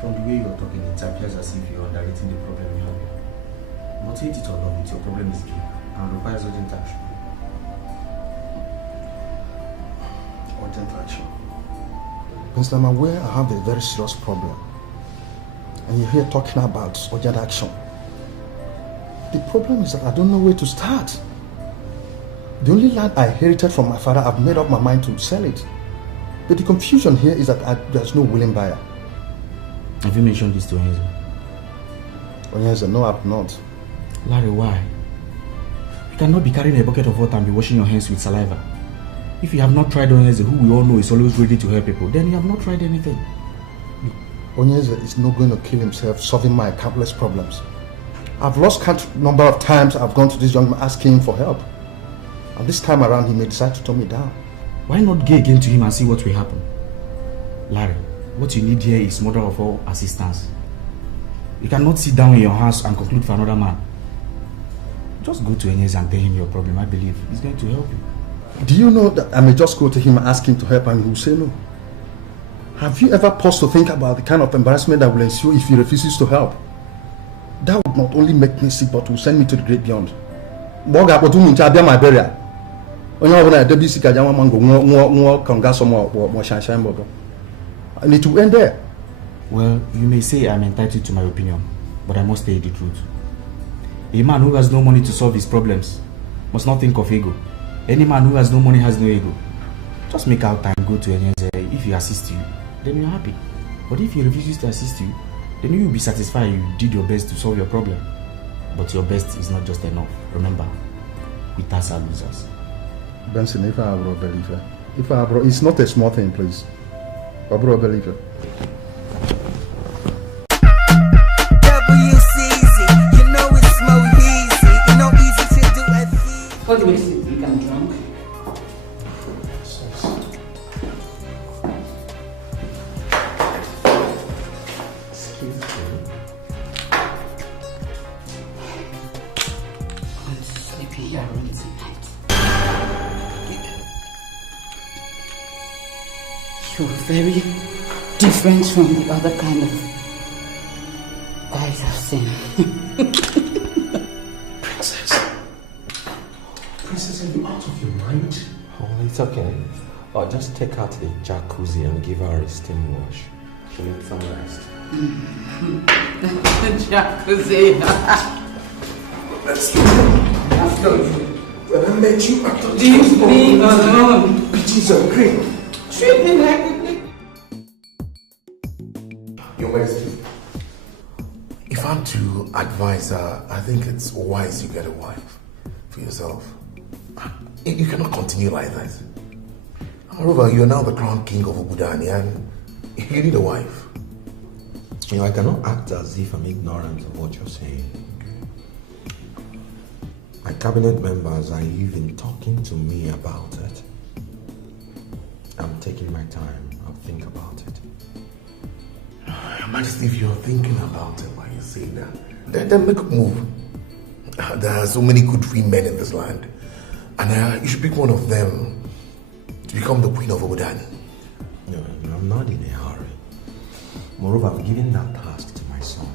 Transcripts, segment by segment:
From the way you're talking, it appears as if you're underrating the problem you have here. But hate it or love it, your problem is deep and requires urgent action. Urgent action? Because I'm aware I have a very serious problem. And you're here talking about urgent action. The problem is that I don't know where to start. The only land I inherited from my father, I've made up my mind to sell it. But the confusion here is that there's no willing buyer. Have you mentioned this to Onyeze? Onyeze, no, I've not. Larry, why? You cannot be carrying a bucket of water and be washing your hands with saliva. If you have not tried Onyeze, who we all know is always ready to help people, then you have not tried anything. Onyeze is not going to kill himself solving my countless problems. I've lost count number of times I've gone to this young man asking him for help. And this time around, he may decide to turn me down. Why not go again to him and see what will happen? Larry, what you need here is mother of all assistance. You cannot sit down in your house and conclude for another man. Just go to Onyeze and tell him your problem. I believe he's going to help you. Do you know that I may just go to him and ask him to help and he will say no? Have you ever paused to think about the kind of embarrassment that will ensue if he refuses to help? That would not only make me sick but will send me to the great beyond. My burial. And it will end there. Well, you may say I'm entitled to my opinion, but I must tell you the truth. A man who has no money to solve his problems must not think of ego. Any man who has no money has no ego. Just make out time, go to Onyeze. If he assists you, then you're happy. But if he refuses to assist you, then you will be satisfied you did your best to solve your problem. But your best is not just enough. Remember, winners are losers. Benson, if I were a believer, it's not a small thing, please. I brought a believer. What do you think? I'm drunk. Excuse me. I'm sleeping here alone tonight. You're very different from the other kind of guys I've seen. Princess, are you out of your mind? Oh, it's okay. I'll just take her to the jacuzzi and give her a steam wash. She needs some rest. Jacuzzi. Let's go. When I met you, I thought Leave me alone. Peaches and cream. Treat me like a thing. Your Majesty, if I'm to advise her, I think it's wise you get a wife for yourself. You cannot continue like that. Moreover, you're now the crown king of Obudani and you need a wife. You know, I cannot act as if I'm ignorant of what you're saying. My cabinet members are even talking to me about it. I'm taking my time. I'll think about it. Your Majesty, if you're thinking about it while you say that, then make a move. There are so many good women in this land. And you should pick one of them to become the queen of Obudani. No, I'm not in a hurry. Moreover, I'm giving that task to my son.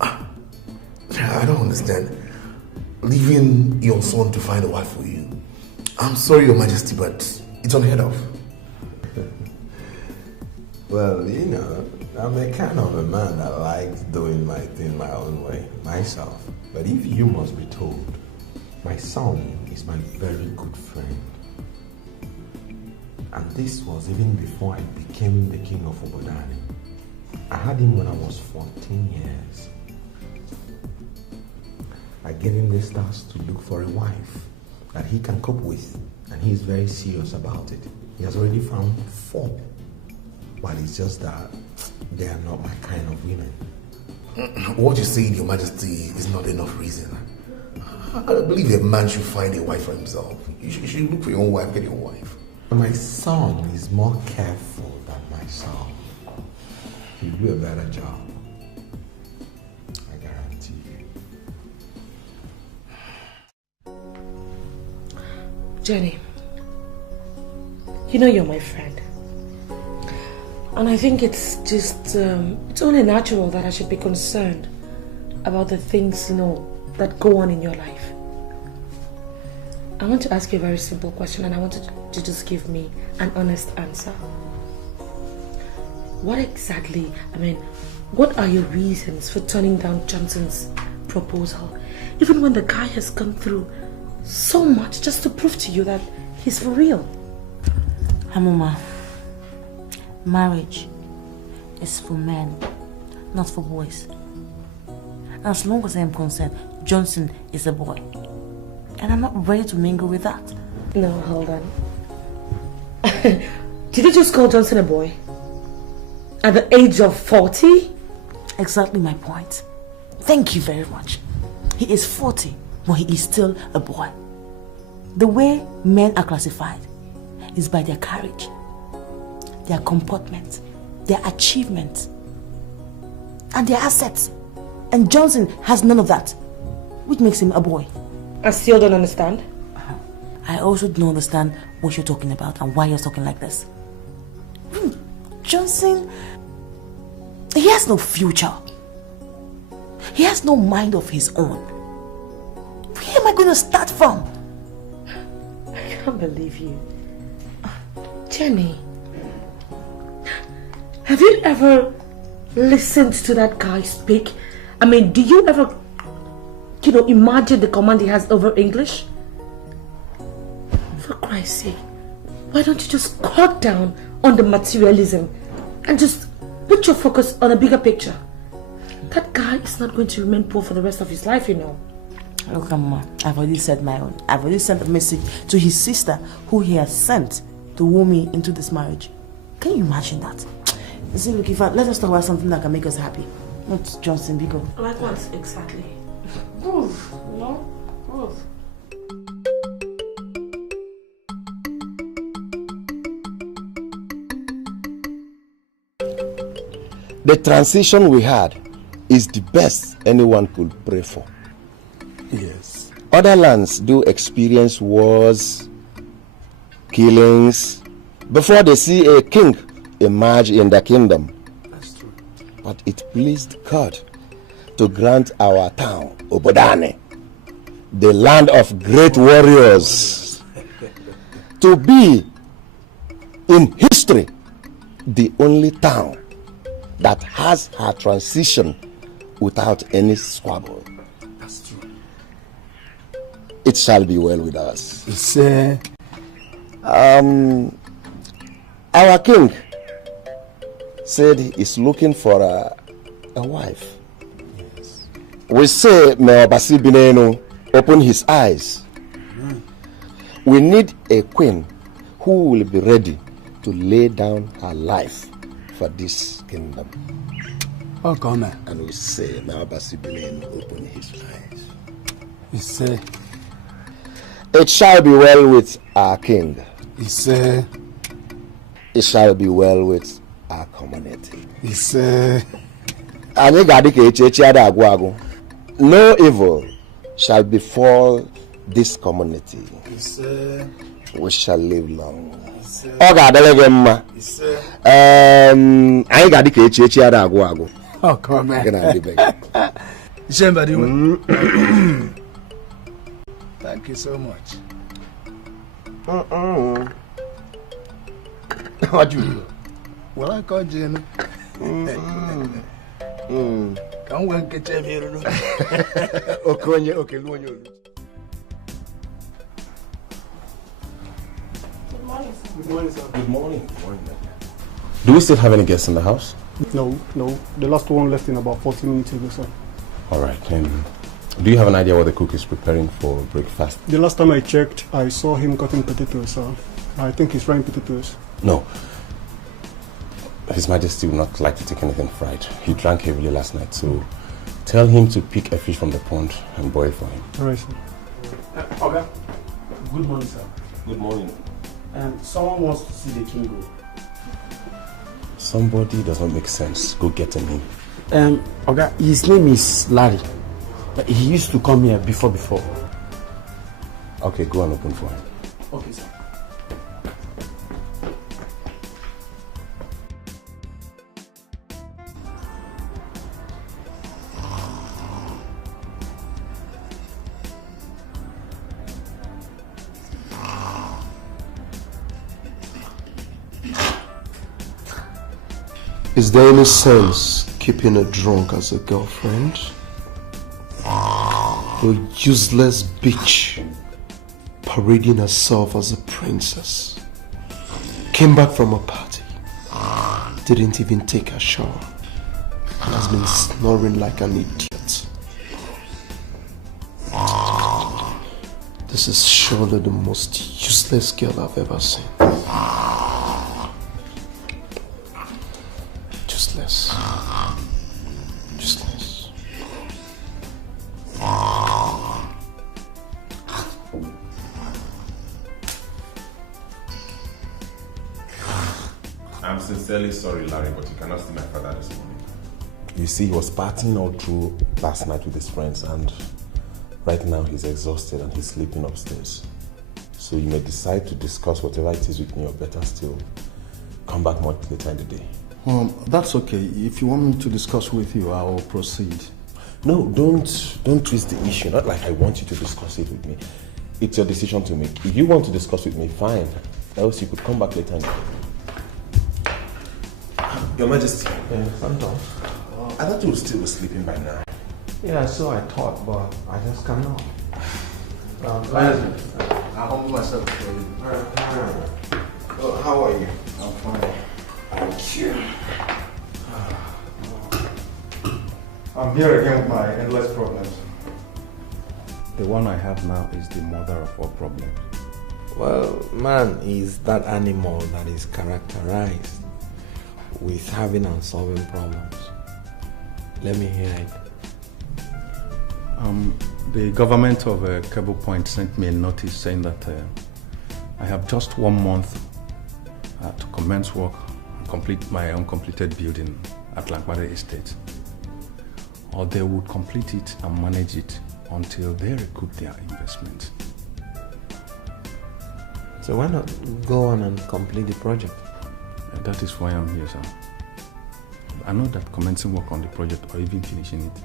I don't understand. Leaving your son to find a wife for you. I'm sorry, Your Majesty, but it's unheard of. Well, you know, I'm the kind of a man that likes doing my thing my own way, myself. But if you must be told, my son is my very good friend. And this was even before I became the king of Obodani. I had him when I was 14 years. I gave him this task to look for a wife that he can cope with. And he's very serious about it. He has already found 4. But it's just that they are not my kind of women. What you say, Your Majesty, is not enough reason. I believe a man should find a wife for himself. You should look for your own wife, get your own wife. My son is more careful than myself. He'll do a better job. I guarantee you. Jenny, you know you're my friend. And I think it's just, it's only natural that I should be concerned about the things, that go on in your life. I want to ask you a very simple question, and I want you to just give me an honest answer. What exactly, what are your reasons for turning down Johnson's proposal? Even when the guy has gone through so much just to prove to you that he's for real. Hamuma, marriage is for men, not for boys. As long as I am concerned, Johnson is a boy. And I'm not ready to mingle with that. No, hold on. Did you just call Johnson a boy? At the age of 40? Exactly my point. Thank you very much. He is 40, but he is still a boy. The way men are classified is by their courage, their comportment, their achievement, and their assets. And Johnson has none of that, which makes him a boy. I still don't understand. I also don't understand what you're talking about and why you're talking like this. Johnson, he has no future. He has no mind of his own. Where am I going to start from? I can't believe you. Jenny, have you ever listened to that guy speak? Do you ever, imagine the command he has over English? For Christ's sake, why don't you just cut down on the materialism and just put your focus on a bigger picture? That guy is not going to remain poor for the rest of his life, Look, Mama, I've already said my own. I've already sent a message to his sister who he has sent to woo me into this marriage. Can you imagine that? You see, look, let us talk about something that can make us happy. Not Johnson, Bigo. Like what exactly? Proof, Proof. The transition we had is the best anyone could pray for. Yes. Other lands do experience wars, killings, before they see a king emerge in the kingdom. That's true. But it pleased God to grant our town, Obodane, the land of great warriors, to be, in history, the only town that has her transition without any squabble. That's true. It shall be well with us. It's, our king said he is looking for a wife. yes. We say, may Obasi Binenu open his eyes. We need a queen who will be ready to lay down her life for this kingdom. How come? And we say, may Obasi Binenu open his eyes. It's, It shall be well with our king. it's, It shall be well with our community. it's, Anyị ga-adị ka echi ada agwụ agwụ. No evil shall befall this community. it's, We shall live long. Ọ ga-adịrị gị mma. it's, Anyị ga-adị ka echi ada agwụ agwụ. how come? Gị na ndị be gị. Thank you so much. What do you do? Well, I called you. Come on, get your hair. Okonye, okay, Luonyo. Good morning, sir. Good morning. Do we still have any guests in the house? No. The last one left in about 40 minutes ago, sir. All right. Do you have an idea what the cook is preparing for breakfast? The last time I checked, I saw him cutting potatoes, sir. I think he's frying potatoes. No. His Majesty would not like to take anything fried. He drank heavily last night, so tell him to pick a fish from the pond and boil for him. All right, sir. Okay. Good morning, sir. Good morning. Someone wants to see the king. Somebody does not make sense. Go get him in. Okay, his name is Larry. He used to come here before. Okay, go and open for him. Okay, sir. Is there any sense keeping a drunk as a girlfriend? A useless bitch parading herself as a princess. Came back from a party. Didn't even take a shower. Has been snoring like an idiot. This is surely the most useless girl I've ever seen. Useless. Useless. I'm sincerely sorry, Larry, but you cannot see my father this morning. You see, he was partying all through last night with his friends, and right now he's exhausted and he's sleeping upstairs. So you may decide to discuss whatever it is with me, or better still, come back much later in the day. That's okay. If you want me to discuss with you, I will proceed. No, don't twist the issue. Not like I want you to discuss it with me. It's your decision to make. If you want to discuss with me, fine. Else you could come back later in the day. Your Majesty. Santos. I thought you would still be sleeping by now. Yeah, so I thought, but I just cannot. I humble myself for you. Oh, how are you? I'm fine. Thank you. I'm here again with my endless problems. The one I have now is the mother of all problems. Well, man is that animal that is characterized with having and solving problems. Let me hear it. The government of Cable Point sent me a notice saying that I have just 1 month to commence work and complete my uncompleted building at Lankwade Estate. Or they would complete it and manage it until they recoup their investment. So why not go on and complete the project? That is why I'm here, sir. I know that commencing work on the project or even finishing it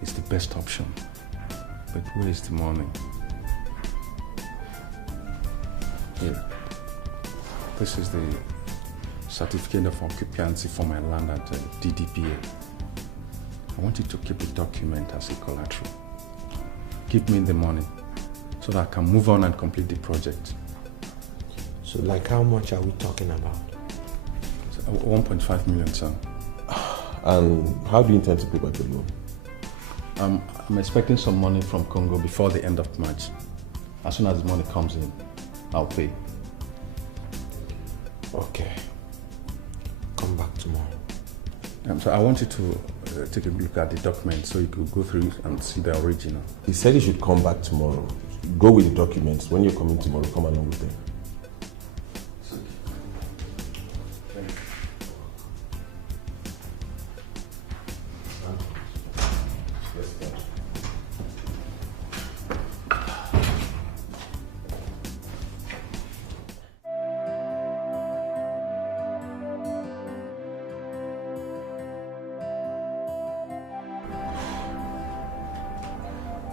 is the best option. But where is the money? Here. This is the certificate of occupancy for my land at DDPA. I want you to keep the document as a collateral. Give me the money so that I can move on and complete the project. So like how much are we talking about? 1.5 million, sir. And how do you intend to pay back the loan? I'm expecting some money from Congo before the end of March. As soon as the money comes in, I'll pay. Okay. Come back tomorrow. So I want you to take a look at the document so you could go through and see the original. He said you should come back tomorrow. Go with the documents. When you're coming tomorrow, come along with them.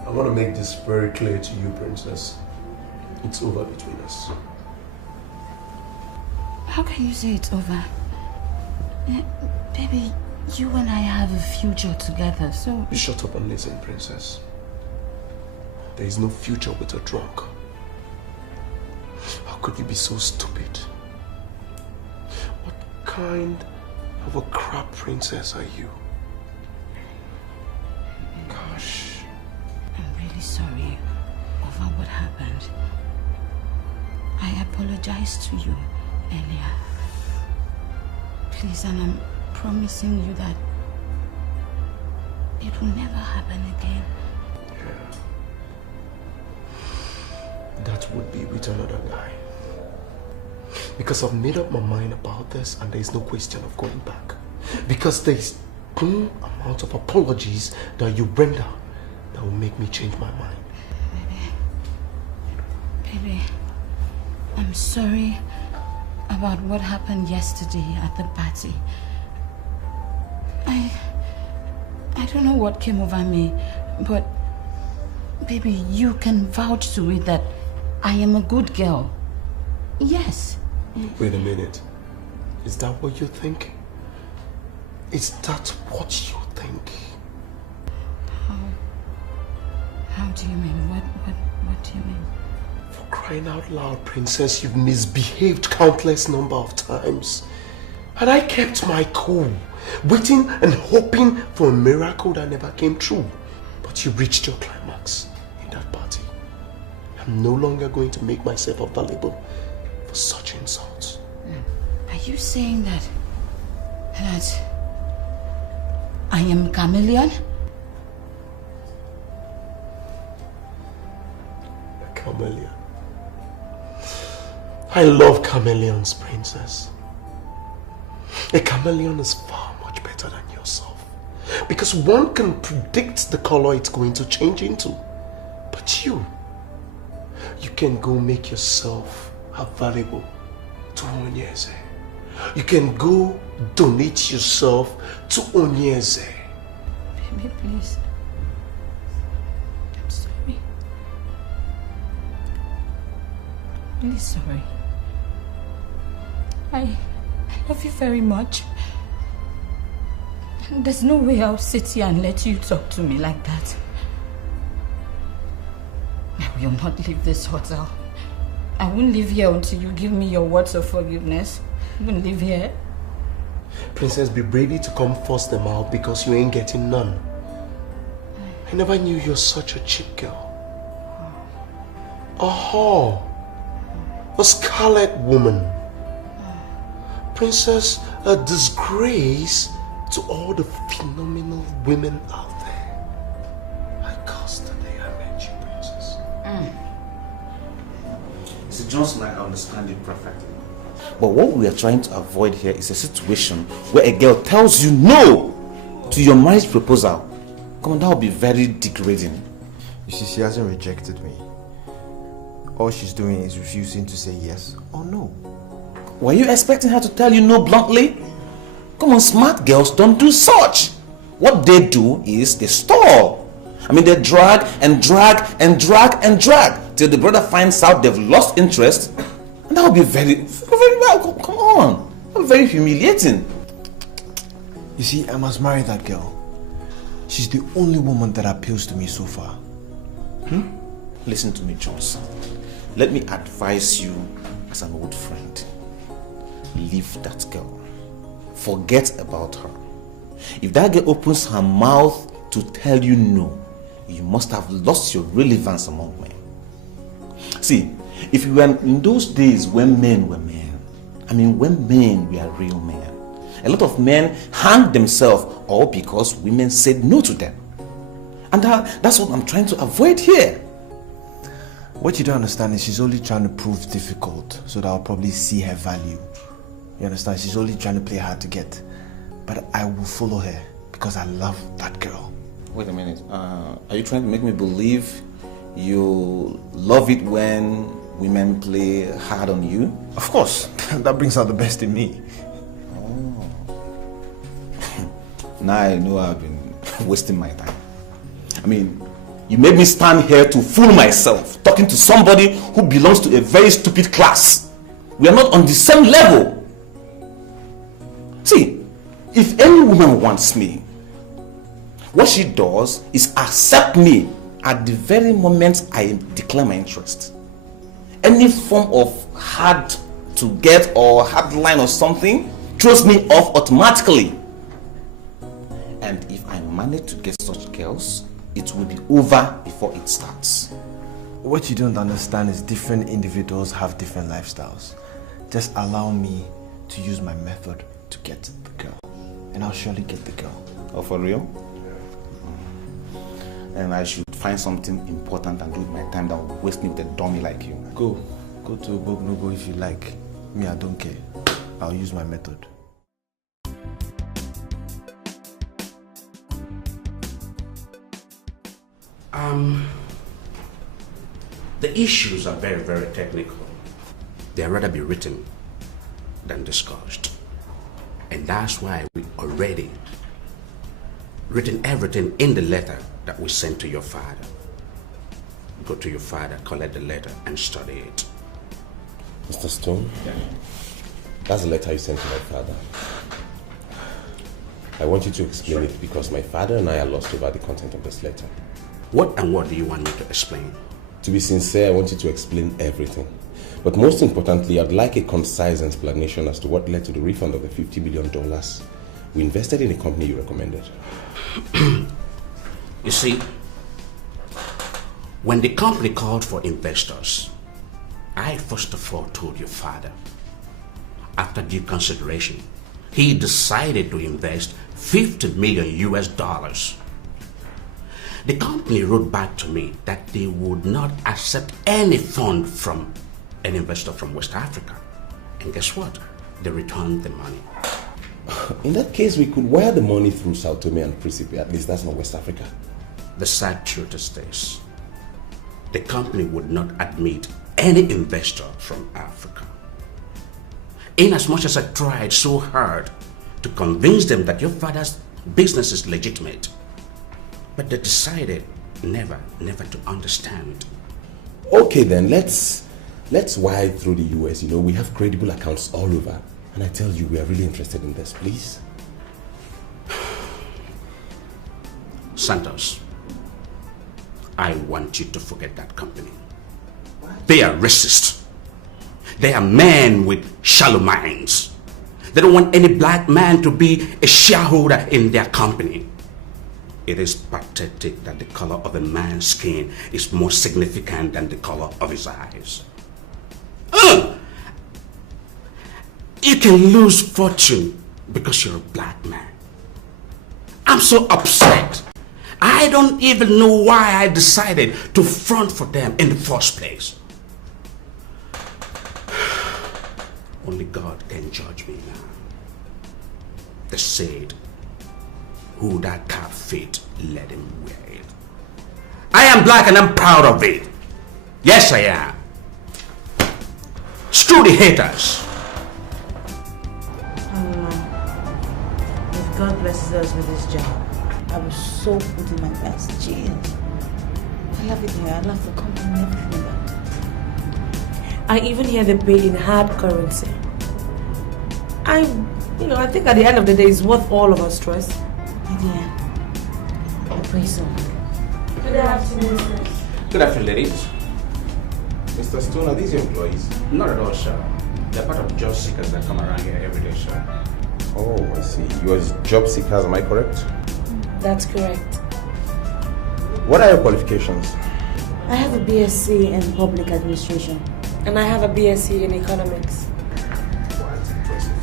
I want to make this very clear to you, Princess. It's over between us. How can you say it's over? Baby, you and I have a future together, so... You shut up and listen, Princess. There is no future with a drunk. How could you be so stupid? What kind of a crap princess are you? Gosh. I'm really sorry over what happened. I apologized to you earlier. Please, and I'm promising you that it will never happen again. Yeah. That would be with another guy. Because I've made up my mind about this and there is no question of going back. Because there is no amount of apologies that you render that will make me change my mind. Baby, I'm sorry about what happened yesterday at the party. I don't know what came over me, but baby, you can vouch to it that I am a good girl. Yes. Wait a minute. Is that what you think? Is that what you think? How do you mean? What do you mean? For crying out loud, Princess, you've misbehaved countless number of times. And I kept my cool, waiting and hoping for a miracle that never came true. But you reached your climax in that party. I'm no longer going to make myself available for such insults. Are you saying that I am chameleon? A chameleon. I love chameleons, Princess. A chameleon is far much better than yourself. Because one can predict the color it's going to change into. But you can go make yourself available to Onyeze. You can go donate yourself to Onyeze. Baby, please. I'm sorry. I'm really sorry. I love you very much. And there's no way I'll sit here and let you talk to me like that. I will not leave this hotel. I won't leave here until you give me your words of forgiveness. I won't leave here. Princess, be ready to come force them out because you ain't getting none. I never knew you're such a cheap girl. A whore. A scarlet woman. Princess, a disgrace to all the phenomenal women out there. I cursed the day I met you, Princess. Mr. Johnson, I understand you perfectly. But what we are trying to avoid here is a situation where a girl tells you no to your marriage proposal. Come on, that would be very degrading. You see, she hasn't rejected me. All she's doing is refusing to say yes or no. Were you expecting her to tell you no bluntly? Come on, smart girls don't do such. What they do is they stall. I mean, they drag and drag and drag and drag till the brother finds out they've lost interest. And that would be very well. Come on. That would be very humiliating. You see, I must marry that girl. She's the only woman that appeals to me so far. Listen to me, Johnson. Let me advise you as an old friend. Leave that girl. Forget about her. If that girl opens her mouth to tell you no, you must have lost your relevance among men. See, if you were in those days when men were men, when men were real men, a lot of men hanged themselves all because women said no to them. And that's what I'm trying to avoid here. What you don't understand is she's only trying to prove difficult so that I'll probably see her value. You understand? She's only trying to play hard to get. But I will follow her because I love that girl. Wait a minute. Are you trying to make me believe you love it when women play hard on you? Of course. That brings out the best in me. Oh. Now I know I've been wasting my time. You made me stand here to fool myself, talking to somebody who belongs to a very stupid class. We are not on the same level. See, if any woman wants me, what she does is accept me at the very moment I declare my interest. Any form of hard to get or hard line or something throws me off automatically. And if I manage to get such girls, it will be over before it starts. What you don't understand is different individuals have different lifestyles. Just allow me to use my method to get the girl. And I'll surely get the girl. Oh, for real? And I should find something important and do with my time that will waste me with a dummy like you. Go to Ogognogo if you like. Me, I don't care. I'll use my method. The issues are very, very technical. They'd rather be written than discussed. And that's why we already written everything in the letter that we sent to your father. Go to your father, collect the letter, and study it. Mr. Stone? Yeah. That's the letter you sent to my father. I want you to explain it because my father and I are lost over the content of this letter. What do you want me to explain? To be sincere, I want you to explain everything. But most importantly, I'd like a concise explanation as to what led to the refund of the $50 million we invested in a company you recommended. You see, when the company called for investors, I first of all told your father, after due consideration, he decided to invest $50 million US. The company wrote back to me that they would not accept any fund from an investor from West Africa. And guess what? They returned the money. In that case, we could wire the money through Sao Tome and Principe. At least that's not West Africa. The sad truth is this. The company would not admit any investor from Africa. In as much as I tried so hard to convince them that your father's business is legitimate, but they decided never to understand. Okay then, let's wire through the US. You know, we have credible accounts all over. And I tell you, we are really interested in this, please. Santos, I want you to forget that company. They are racist. They are men with shallow minds. They don't want any black man to be a shareholder in their company. It is pathetic that the color of a man's skin is more significant than the color of his eyes. You can lose fortune because you're a black man. I'm so upset. I don't even know why I decided to front for them in the first place. Only God can judge me now. They said, who that cap fit, let him wear it. I am black and I'm proud of it. Yes, I am. Screw the haters. If God blesses us with this job, I will so put in my best. Jeez. I love it here. I love the company and everything about it. I even hear they pay in hard currency. I think at the end of the day, it's worth all of our stress. My dear, I pray so. Good afternoon, sir. Good afternoon, ladies. Mr. Stone, are these your employees? Not at all, sir. They're part of job seekers that come around here every day, sir. Oh, I see. You are job seekers, am I correct? That's correct. What are your qualifications? I have a BSc in Public Administration. And I have a BSc in Economics. Quite impressive.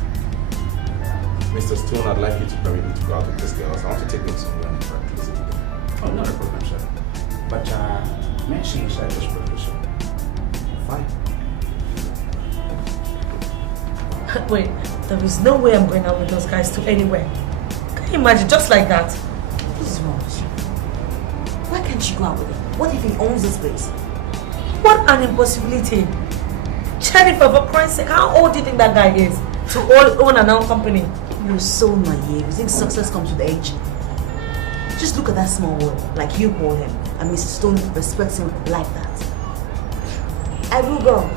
Mr. Stone, I'd like you to permit me to go out with these girls. I want to take them somewhere and try to visit them. Oh, not a problem, sir. But, may I see inside this professor? Fine. Wait, there is no way I'm going out with those guys to anywhere. Can you imagine, just like that? What is wrong with you? Why can't you go out with him? What if he owns this place? What an impossibility. Jennifer, for Christ's sake, how old do you think that guy is to own an own company? You're so naive. You think success comes with age? Just look at that small world, like you call him, and Mrs. Stone respects him like that. I will go.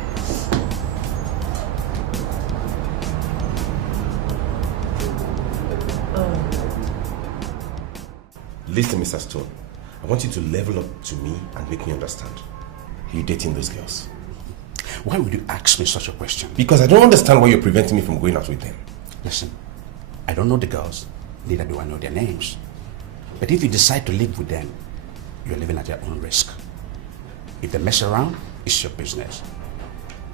Listen, Mr. Stone. I want you to level up to me and make me understand. Are you dating those girls? Why would you ask me such a question? Because I don't understand why you're preventing me from going out with them. Listen, I don't know the girls, neither do I know their names. But if you decide to live with them, you're living at your own risk. If they mess around, it's your business.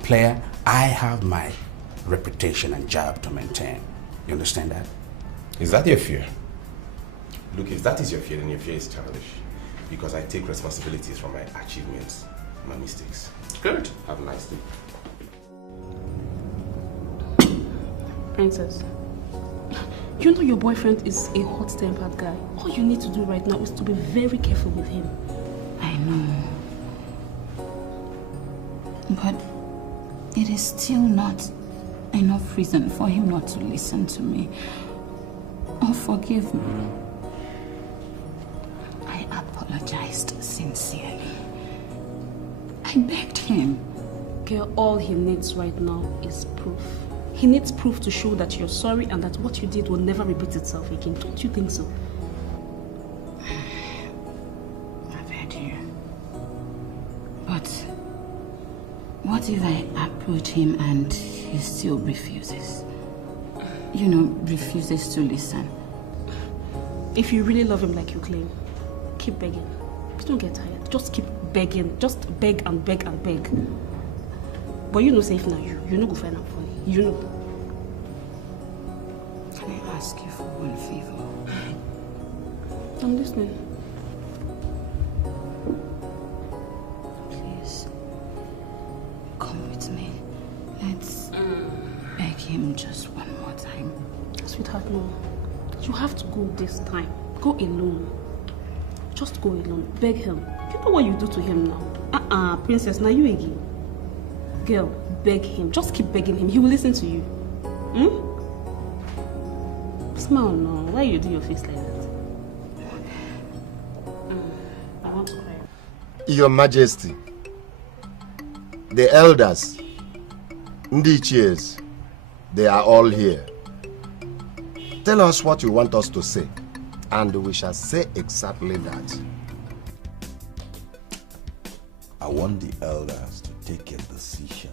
Player, I have my reputation and job to maintain. You understand that? Is that your fear? Look, if that is your fear, then your fear is childish. Because I take responsibilities for my achievements, my mistakes. Good. Have a nice day. Princess, you know your boyfriend is a hot-tempered guy. All you need to do right now is to be very careful with him. I know. But it is still not enough reason for him not to listen to me or forgive me. I apologized sincerely. I begged him. Girl, all he needs right now is proof. He needs proof to show that you're sorry and that what you did will never repeat itself again. Don't you think so? I've heard you. But what if I approach him and he still refuses? You know, refuses to listen. If you really love him like you claim, keep begging. Please don't get tired. Just keep begging. Just beg and beg and beg. But you know safe now. You know go find out funny. You know. Can I ask you for one favor? I'm listening. Please, come with me. Let's beg him just one more time. Sweetheart, no. You have to go this time. Go alone. Just go alone. Beg him. You know what you do to him now? Princess, now you again. Girl, beg him. Just keep begging him. He will listen to you. Smile now. Why you do your face like that? I want to cry. Your Majesty, the elders, Ndichies, they are all here. Tell us what you want us to say, and we shall say exactly that. I want the elders to take a decision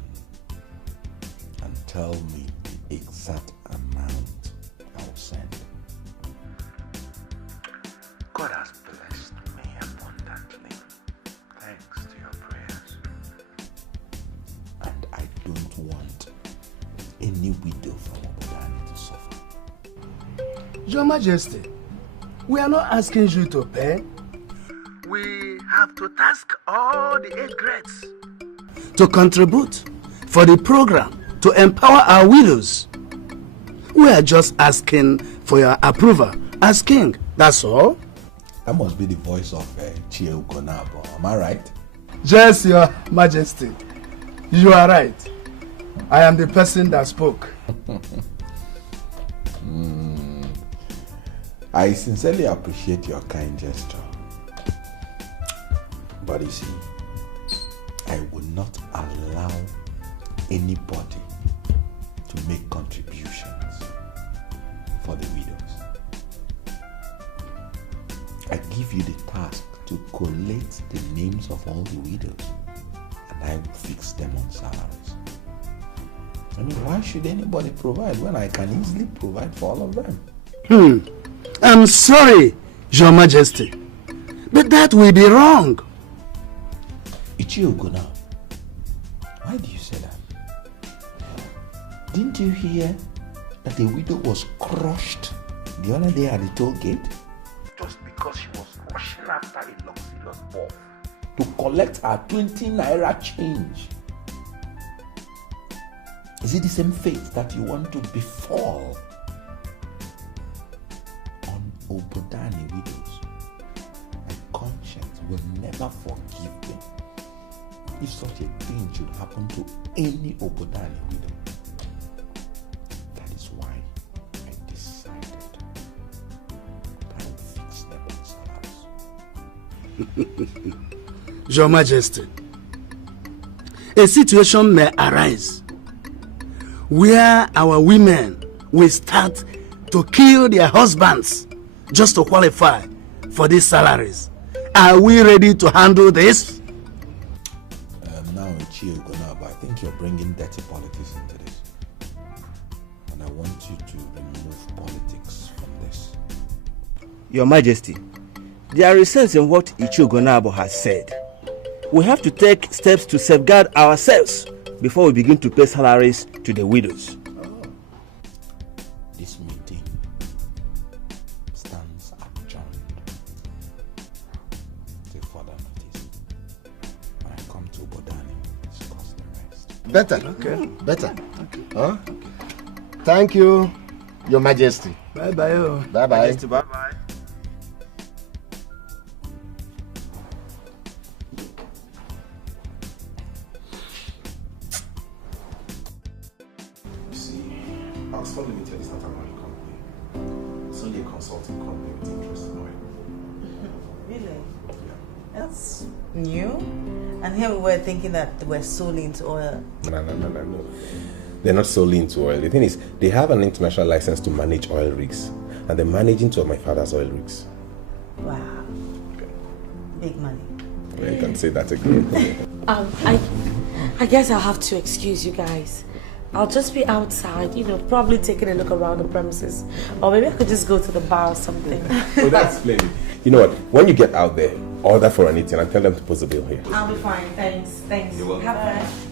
and tell me the exact amount I will send. God has blessed me abundantly, thanks to your prayers. And I don't want any widow from Obodani to suffer. Your Majesty, we are not asking you to pay. We have to task all the 8 grades to contribute for the program to empower our widows. We are just asking for your approval as king, that's all. That must be the voice of Chie Ukonabo, am I right? Yes, Your Majesty, you are right. I am the person that spoke. I sincerely appreciate your kind gesture. But you see, I will not allow anybody to make contributions for the widows. I give you the task to collate the names of all the widows, and I will fix them on salaries. I mean, why should anybody provide when I can easily provide for all of them? I'm sorry, Your Majesty, but that will be wrong. Ichiogona, why do you say that? Didn't you hear that a widow was crushed the other day at the toll gate? Just because she was rushing after a luxurious ball to collect her 20 naira change. Is it the same fate that you want to befall on Obodani widows? My conscience will never forgive me if such a thing should happen to any Obodani widow. That is why I decided that I would fix them on salaries. Your Majesty, a situation may arise where our women will start to kill their husbands just to qualify for these salaries. Are we ready to handle this? Now, Chiogonab, I think you're bringing dirty politics into this. And I want you to remove politics from this. Your Majesty, there is sense in what Ichiogonabo has said. We have to take steps to safeguard ourselves before we begin to pay salaries to the widows. This meeting stands adjourned till further notice. When I come to Bodani, we'll discuss the rest. Better. Okay. Better. Okay. Huh? Thank you, Your Majesty. Bye-bye. Bye-bye. Majesty, bye-bye. Oxford Limited is not a money company. It's only a consulting company with interest in oil. Really? Yeah. That's new. And here we were thinking that we're solely into oil. No. They're not solely into oil. The thing is, they have an international license to manage oil rigs. And they're managing two of my father's oil rigs. Wow. Big money. Well, you can say that again. I guess I'll have to excuse you guys. I'll just be outside, probably taking a look around the premises. Or maybe I could just go to the bar or something. Oh, that's splendid. You know what? When you get out there, order for anything and tell them to post the bill here. I'll be fine. Thanks. You're welcome. Have fun.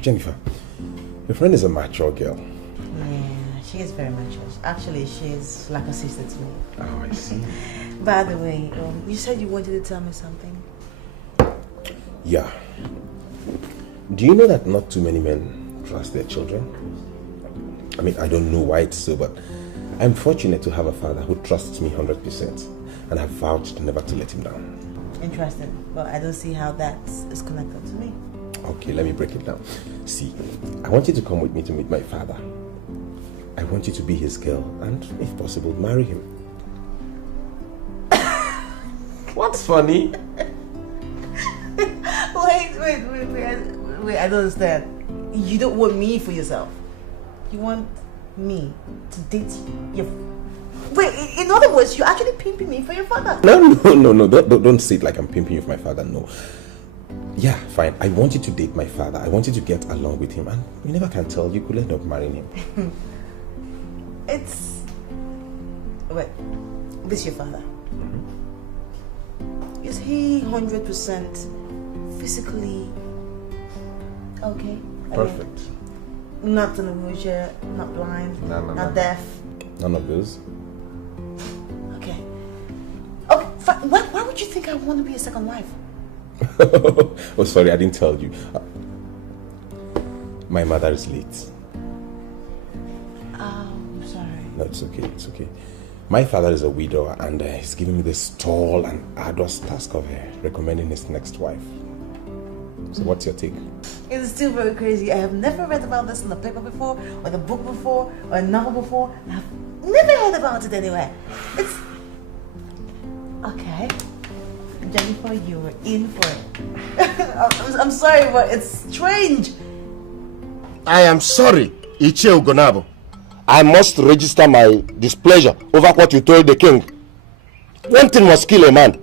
Jennifer, your friend is a mature girl. Yeah, she is very mature. Actually, she's like a sister to me. Oh, I see. By the way, you said you wanted to tell me something. Yeah. Do you know that not too many men trust their children? I mean, I don't know why it's so, but I'm fortunate to have a father who trusts me 100%, and I've vowed never to let him down. Interesting. Well, I don't see how that is connected to me. Okay, let me break it down. See, I want you to come with me to meet my father. I want you to be his girl and, if possible, marry him. What's funny? Wait, I don't understand. You don't want me for yourself. You want me to date your... Wait, in other words, you're actually pimping me for your father? No. Don't say it like I'm pimping you for my father, no. Yeah, fine. I want you to date my father. I want you to get along with him. And you never can tell. You could end up marrying him. It's... Wait, this your father? Mm-hmm. Is he 100% physically okay? Perfect. I mean, not in a wheelchair, not blind, not deaf? None of those. Okay. Okay, fine. Why would you think I want to be a second wife? Oh, sorry, I didn't tell you. My mother is late. I'm sorry. No, it's okay. My father is a widower and he's giving me this tall and arduous task of recommending his next wife. So what's your take? It's still very crazy. I have never read about this in a paper before, or the book before, or a novel before. I've never heard about it anywhere. It's... Okay. Jennifer, you were in for it. I'm sorry, but it's strange. I am sorry, Ichie Ugonabo. I must register my displeasure over what you told the king. One thing must kill a man.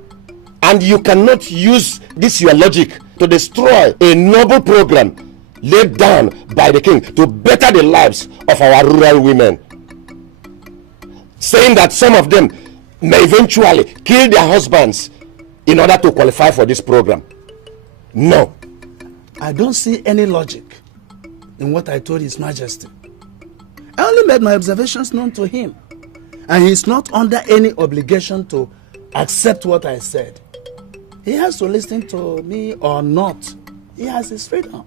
And you cannot use this your logic to destroy a noble program laid down by the king to better the lives of our rural women. Saying that some of them may eventually kill their husbands in order to qualify for this program. No. I don't see any logic in what I told His Majesty. I only made my observations known to him. And he's not under any obligation to accept what I said. He has to listen to me or not. He has his freedom.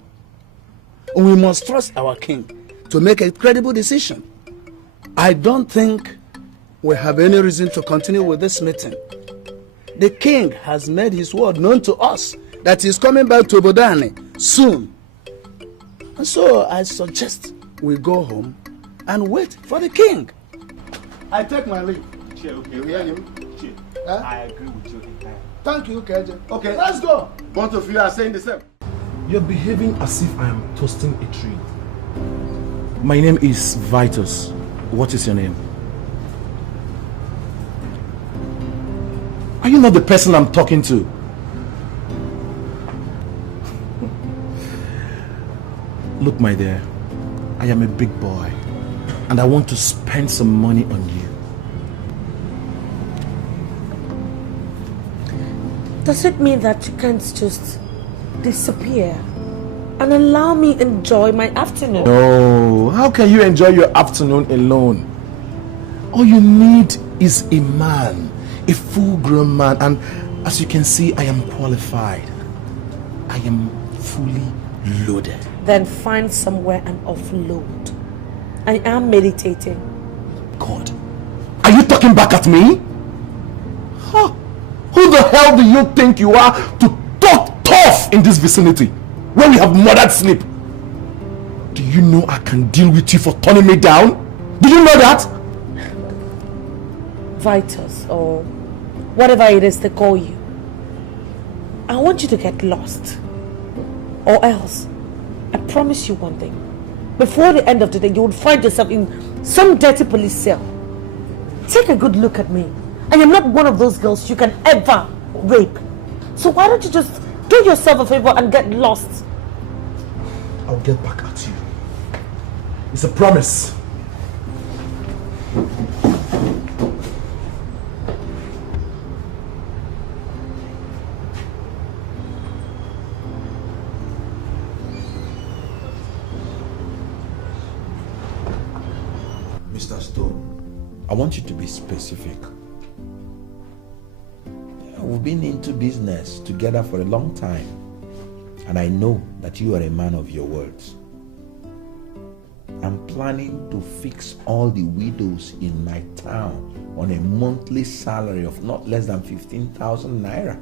We must trust our king to make a credible decision. I don't think we have any reason to continue with this meeting. The king has made his word known to us that he's coming back to Bodani soon. And so I suggest we go home and wait for the king. I take my leave. You hear him? Huh? I agree with you entirely. Thank you, KJ. Okay, let's go. Both of you are saying the same. You're behaving as if I am toasting a tree. My name is Vitus. What is your name? Are you not the person I'm talking to? Look, my dear, I am a big boy and I want to spend some money on you. Does it mean that you can't just disappear and allow me enjoy my afternoon? No, how can you enjoy your afternoon alone? All you need is a man, a full-grown man, and as you can see, I am qualified. I am fully loaded. Then find somewhere and offload. I am meditating. God, are you talking back at me? Huh? Who the hell do you think you are to talk tough in this vicinity when we have murdered sleep? Do you know I can deal with you for turning me down? Do you know that? Vitus, or whatever it is they call you. I want you to get lost. Or else, I promise you one thing. Before the end of the day, you will find yourself in some dirty police cell. Take a good look at me. I am not one of those girls you can ever rape. So why don't you just do yourself a favor and get lost? I'll get back at you. It's a promise. Mr. Stone, I want you to be specific. We've been into business together for a long time, and I know that you are a man of your words. I'm planning to fix all the widows in my town on a monthly salary of not less than 15,000 naira.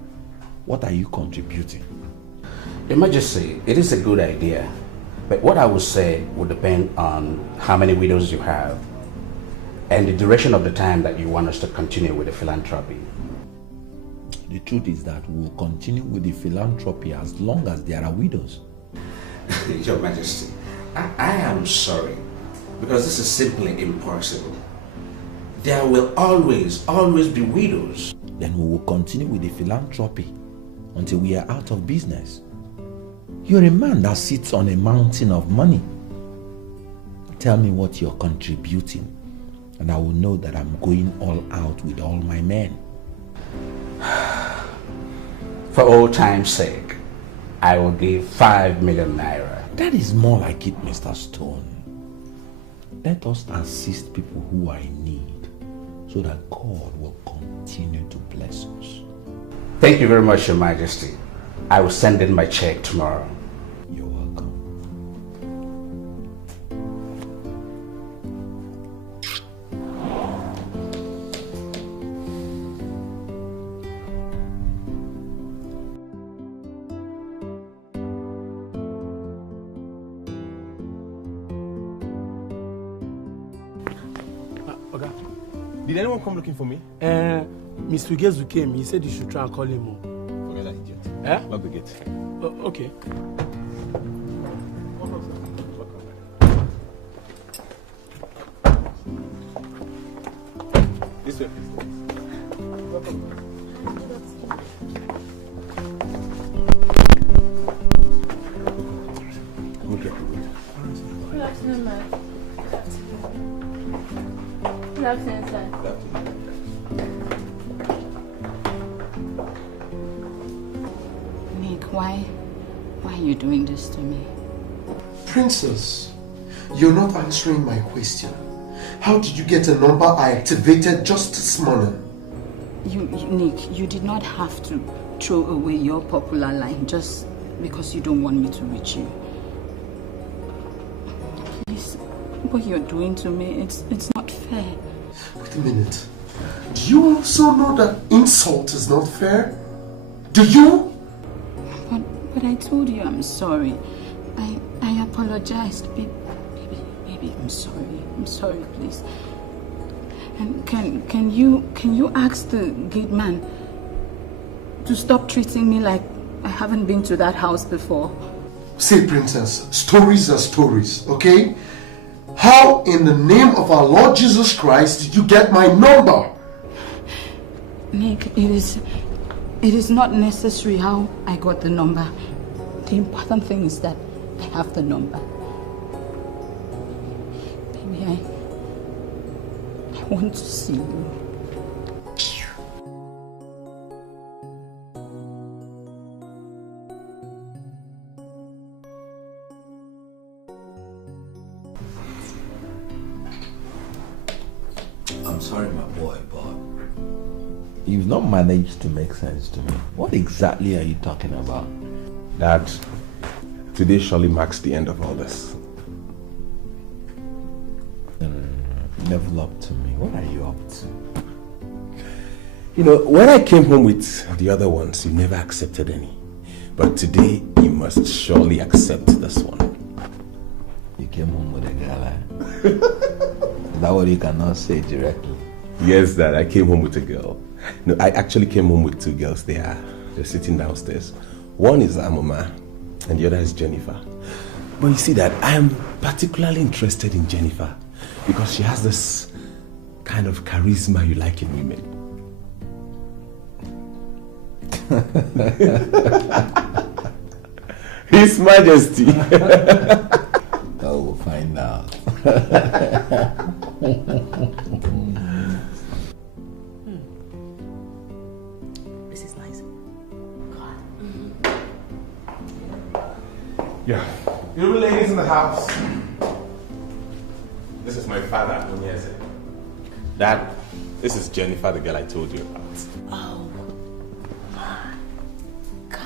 What are you contributing? Your Majesty, it is a good idea, but what I would say would depend on how many widows you have and the duration of the time that you want us to continue with the philanthropy. The truth is that we will continue with the philanthropy as long as there are widows. Your Majesty, I am sorry, because this is simply impossible. There will always be widows. Then we will continue with the philanthropy until we are out of business. You're a man that sits on a mountain of money. Tell me what you're contributing, and I will know that I'm going all out with all my men. For old time's sake, I will give 5 million naira. That is more like it, Mr. Stone. Let us assist people who are in need so that God will continue to bless us. Thank you very much, Your Majesty. I will send in my check tomorrow. You're welcome. Did anyone come looking for me? Mr. Gezu came. He said you should try and call him. Forget that idiot. Eh? Lock the gate. Okay. This way, please. Good afternoon, ma'am. Good afternoon, sir. Nick, why are you doing this to me? Princess, you're not answering my question. How did you get a number I activated just this morning? Nick, you did not have to throw away your popular line just because you don't want me to reach you. Please, what you're doing to me, it's not fair. Wait a minute. Do you also know that insult is not fair? Do you? But I told you I'm sorry. I apologized. Baby, I'm sorry. I'm sorry, please. And can you ask the gate man to stop treating me like I haven't been to that house before? See, Princess, stories are stories, okay? How in the name of our Lord Jesus Christ did you get my number? Nick, it is not necessary how I got the number. The important thing is that I have the number. Baby, I want to see you. I'm sorry, my boy, but you've not managed to make sense to me. What exactly are you talking about? Dad, today surely marks the end of all this. Level up to me. What are you up to? You know, when I came home with the other ones, you never accepted any. But today, you must surely accept this one. You came home with a girl, eh? Is that what you cannot say directly? Yes, Dad, I came home with a girl. No, I actually came home with two girls. They're sitting downstairs. One is Amoma, and the other is Jennifer. But you see that I am particularly interested in Jennifer because she has this kind of charisma you like in women. His Majesty. Oh, we'll find out. This is nice. Yeah. You ladies in the house. This is my father, Onyeze. Dad, this is Jennifer, the girl I told you about. Oh my God.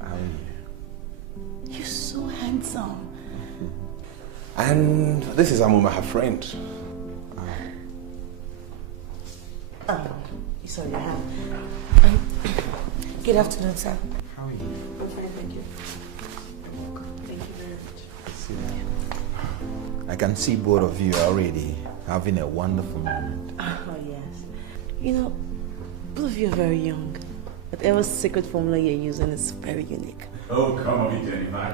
How are you? You're so handsome. And this is Amuma, her friend. Oh, you saw your hand. Good afternoon, sir. How are you? I'm fine, thank you. Thank you very much. See that? I can see both of you already having a wonderful moment. Oh, yes. You know, both of you are very young. Whatever secret formula you're using is very unique. Oh, come on, Jennifer.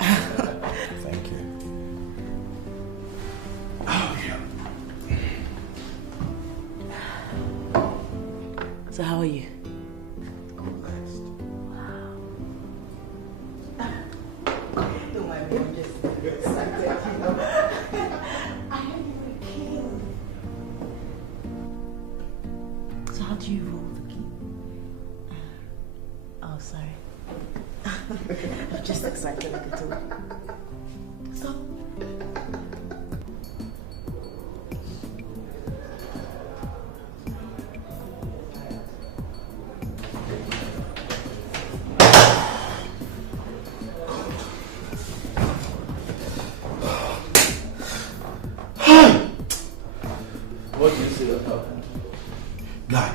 Thank you. Oh, yeah. So how are you? I'm blessed. Don't mind me, I'm just excited. I am the king. So how do you rule the king? Oh, sorry. I'm just excited a little. So... What do you say about him? Guy,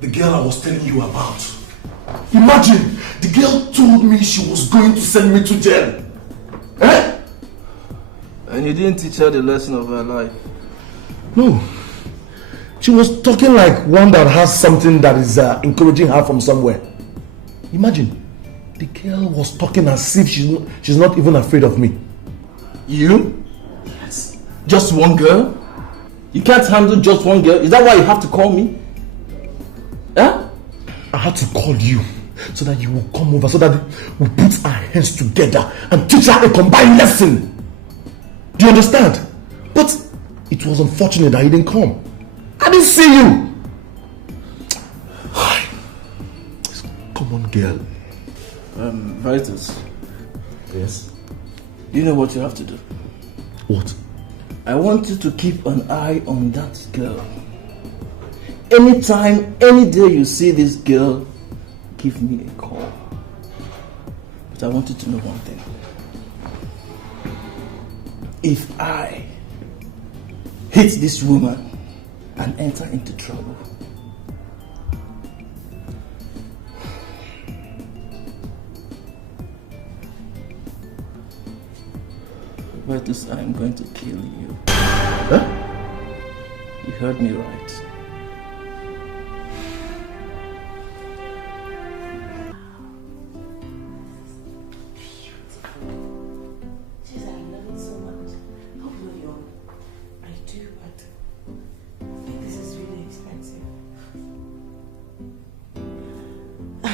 the girl I was telling you about. Imagine, the girl told me she was going to send me to jail. Eh? And you didn't teach her the lesson of her life? No. She was talking like one that has something that is encouraging her from somewhere. Imagine, the girl was talking as if she's not even afraid of me. You? Yes. Just one girl? You can't handle just one girl? Is that why you have to call me? Huh? I had to call you so that you will come over, so that we put our hands together and teach her a combined lesson. Do you understand? But it was unfortunate that he didn't come. I didn't see you. Come on, girl. Vitus. Yes? You know what you have to do? What? I want you to keep an eye on that girl. Anytime, any day you see this girl, give me a call. But I want you to know one thing. If I hit this woman and enter into trouble, Vitus, I am going to kill you. Huh? You heard me right.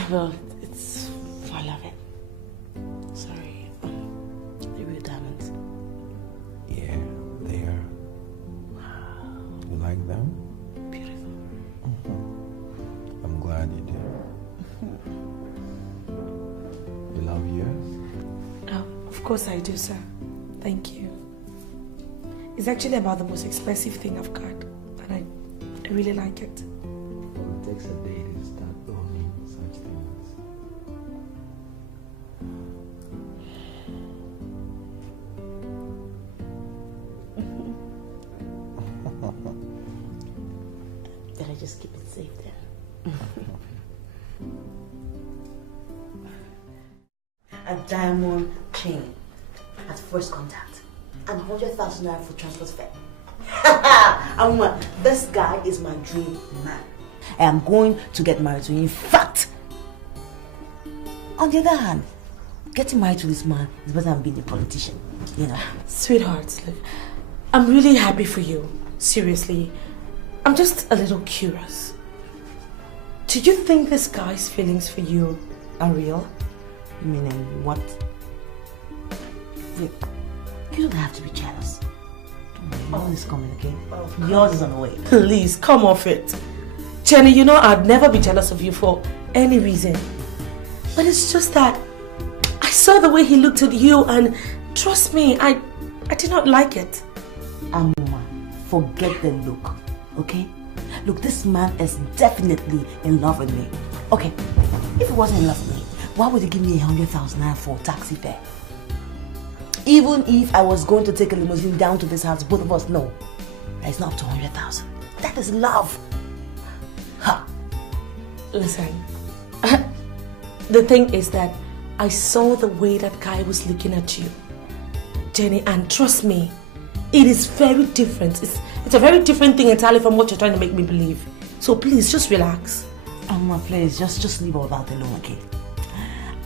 Well, it's I love it. Sorry, the real diamonds. Yeah, they are. Wow. You like them? Beautiful. I'm glad you do. You love yours? Oh, of course I do, sir. Thank you. It's actually about the most expensive thing I've got, and I really like it. Well, it takes a day to start owning such things. Did I just keep it safe then? A diamond chain at first contact and 100,000 naira for transport fare. This guy is my dream man. I am going to get married to him. In fact, on the other hand, getting married to this man is better than being a politician, you know. Sweetheart, look, I'm really happy for you. Seriously. I'm just a little curious. Do you think this guy's feelings for you are real? Meaning what? Look, you don't have to be jealous. Yours is coming, okay? Yours is on the way. Please, come off it. Jenny, you know I'd never be jealous of you for any reason. But it's just that I saw the way he looked at you and trust me, I did not like it. Amuma, forget the look, okay? Look, this man is definitely in love with me. Okay, if he wasn't in love with me, why would he give me 100,000 naira for taxi fare? Even if I was going to take a limousine down to this house, both of us know that it's not up to 100,000. That is love. Ha! Listen, the thing is that I saw the way that guy was looking at you, Jenny, and trust me, it is very different. It's a very different thing entirely from what you're trying to make me believe. So please, just relax. Amma, please, just leave all that alone, okay?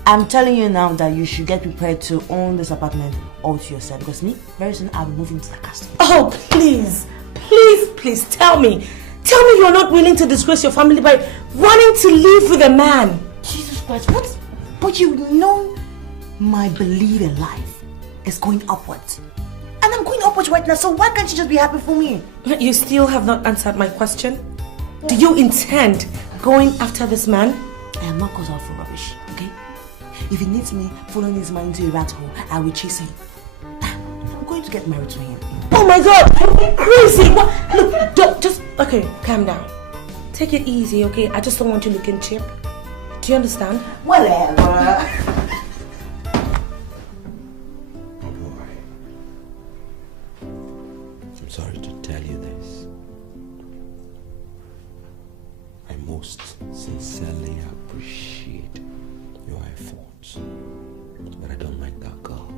I'm telling you now that you should get prepared to own this apartment all to yourself, because me, very soon I'll be moving to the castle. Oh, please, please, tell me you're not willing to disgrace your family by wanting to live with a man. Jesus Christ, what? But you know my belief in life is going upwards. And I'm going upwards right now, so why can't you just be happy for me? You still have not answered my question. Do you intend going after this man? I am not caught out for rubbish, okay? If he needs me following his mind into a rat hole, I will chase him. I'm going to get married to him. Oh my God, you're crazy! What? Look, don't, just, okay, calm down. Take it easy, okay? I just don't want you looking cheap. Do you understand? Whatever. Oh boy. I'm sorry to tell you this. I most sincerely appreciate your efforts, but I don't like that girl.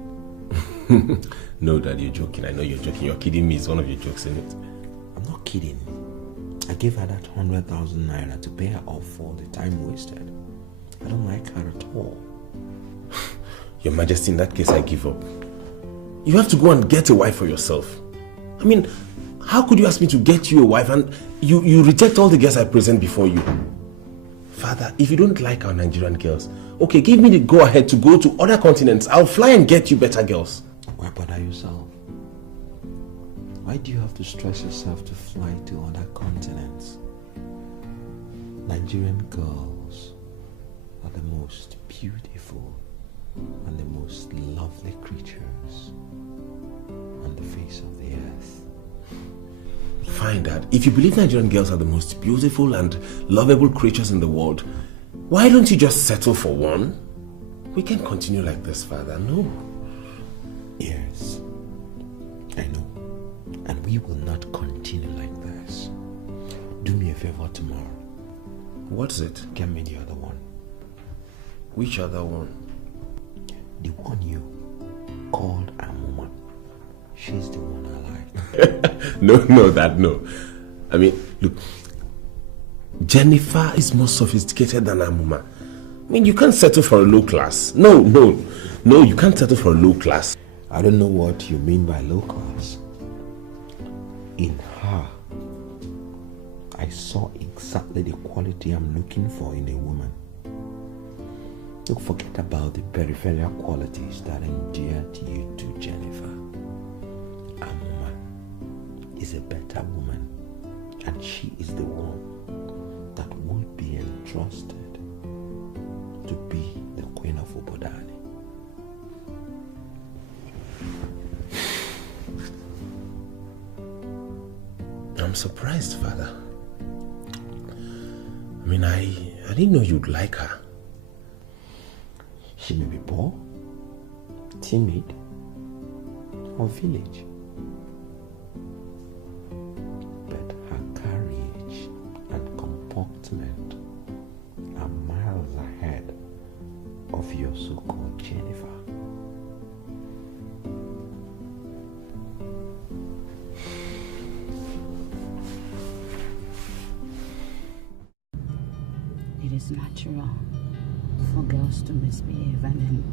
No, Dad, you're joking. I know you're joking. You're kidding me. It's one of your jokes, isn't it? I'm not kidding. I gave her that 100,000 naira to pay her off for the time wasted. I don't like her at all. Your Majesty, in that case, I give up. You have to go and get a wife for yourself. I mean, how could you ask me to get you a wife and you reject all the girls I present before you? Father, if you don't like our Nigerian girls, okay, give me the go-ahead to go to other continents. I'll fly and get you better girls. Why bother yourself? Why do you have to stress yourself to fly to other continents? Nigerian girls are the most beautiful and the most lovely creatures on the face of the earth. Fine, Dad. If you believe Nigerian girls are the most beautiful and lovable creatures in the world, why don't you just settle for one? We can't continue like this, Father. No. Yes, I know. And we will not continue like this. Do me a favor tomorrow. What's it? Get me the other one. Which other one? The one you called Amuma. She's the one I like. No, Dad, no. I mean, look, Jennifer is more sophisticated than Amuma. I mean, you can't settle for a low class. No, you can't settle for a low class. I don't know what you mean by low class. In her, I saw exactly the quality I'm looking for in a woman. Look, forget about the peripheral qualities that endeared you to Jennifer. Amuma is a better woman, and she is the one that would be entrusted to be the Queen of Obodani. I'm surprised, Father. I mean, I didn't know you'd like her. She may be poor, timid, or village. But her courage and comportment are miles ahead of your so-called Jennifer. It is natural for girls to misbehave and then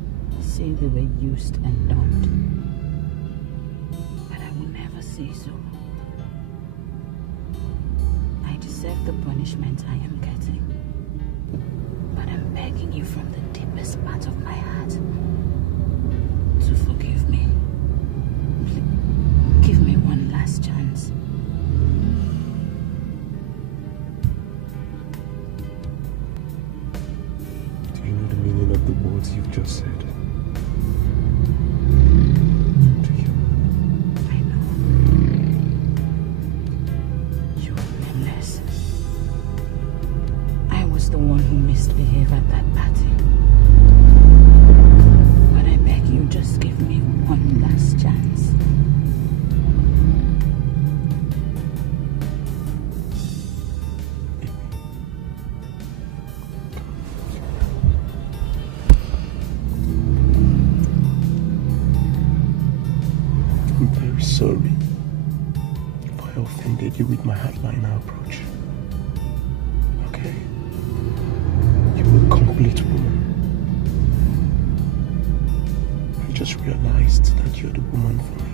say they were used and dumped. But I will never say so. I deserve the punishment I am getting. But I'm begging you from the deepest part of my heart to forgive me. Please, give me one last chance. Do you know the meaning of the words you've just said? Do you? I know. You are nameless. I was the one who misbehaved at that party. But I beg you, just give me one last chance. I'm very sorry if I offended you with my hardliner approach. Okay? You're a complete woman. I just realized that you're the woman for me.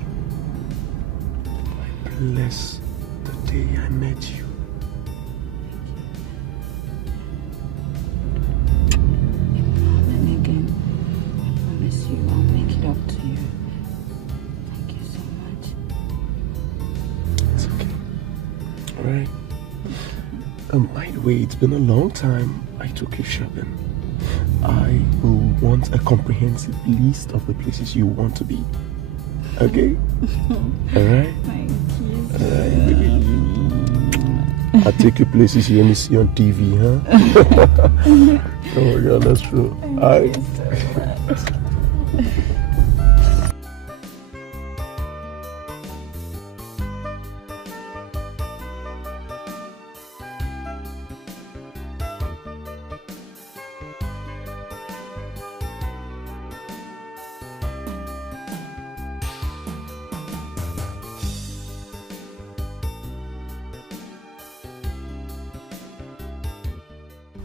I bless the day I met you. And again, I promise you I'll make it up to you. Thank you so much. It's okay. Alright. By the way, it's been a long time I took you shopping. I will want a comprehensive list of the places you want to be. Okay? Alright? Thank you. Alright, baby. I'll take you places you only see on TV, huh? Oh my god, that's true. Alright.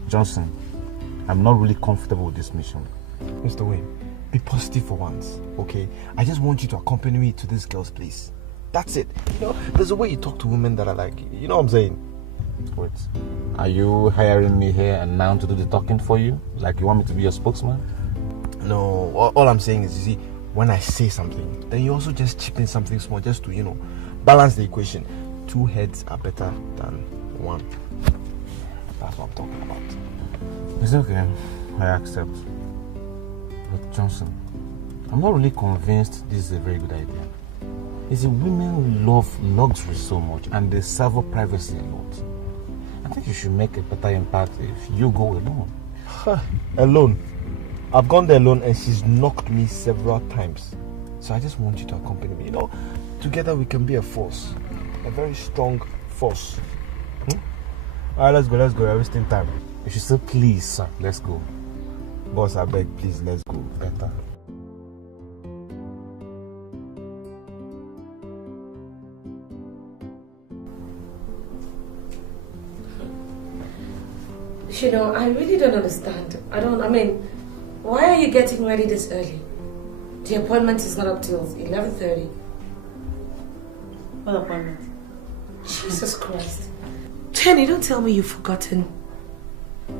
Johnson, I'm not really comfortable with this mission. Mr. Wayne, be positive for once, okay? I just want you to accompany me to this girl's place. That's it. You know, there's a way you talk to women that are like, you know what I'm saying? Wait, are you hiring me here and now to do the talking for you? Like you want me to be your spokesman? No, all I'm saying is, you see, when I say something, then you also just chip in something small just to, you know, balance the equation. Two heads are better than one. That's what I'm talking about. It's okay, I accept. But Johnson, I'm not really convinced this is a very good idea. You see, women love luxury so much and they savor privacy a lot. I think you should make a better impact if you go alone. Alone? I've gone there alone and she's knocked me several times. So I just want you to accompany me. You know, together we can be a force. A very strong force. Alright, let's go. We're wasting time. You should say please, sir. Let's go. Boss, I beg, please, let's go. Better. You know, I really don't understand. I mean, why are you getting ready this early? The appointment is not up till 11:30. What appointment? Jesus Christ. Jenny, don't tell me you've forgotten.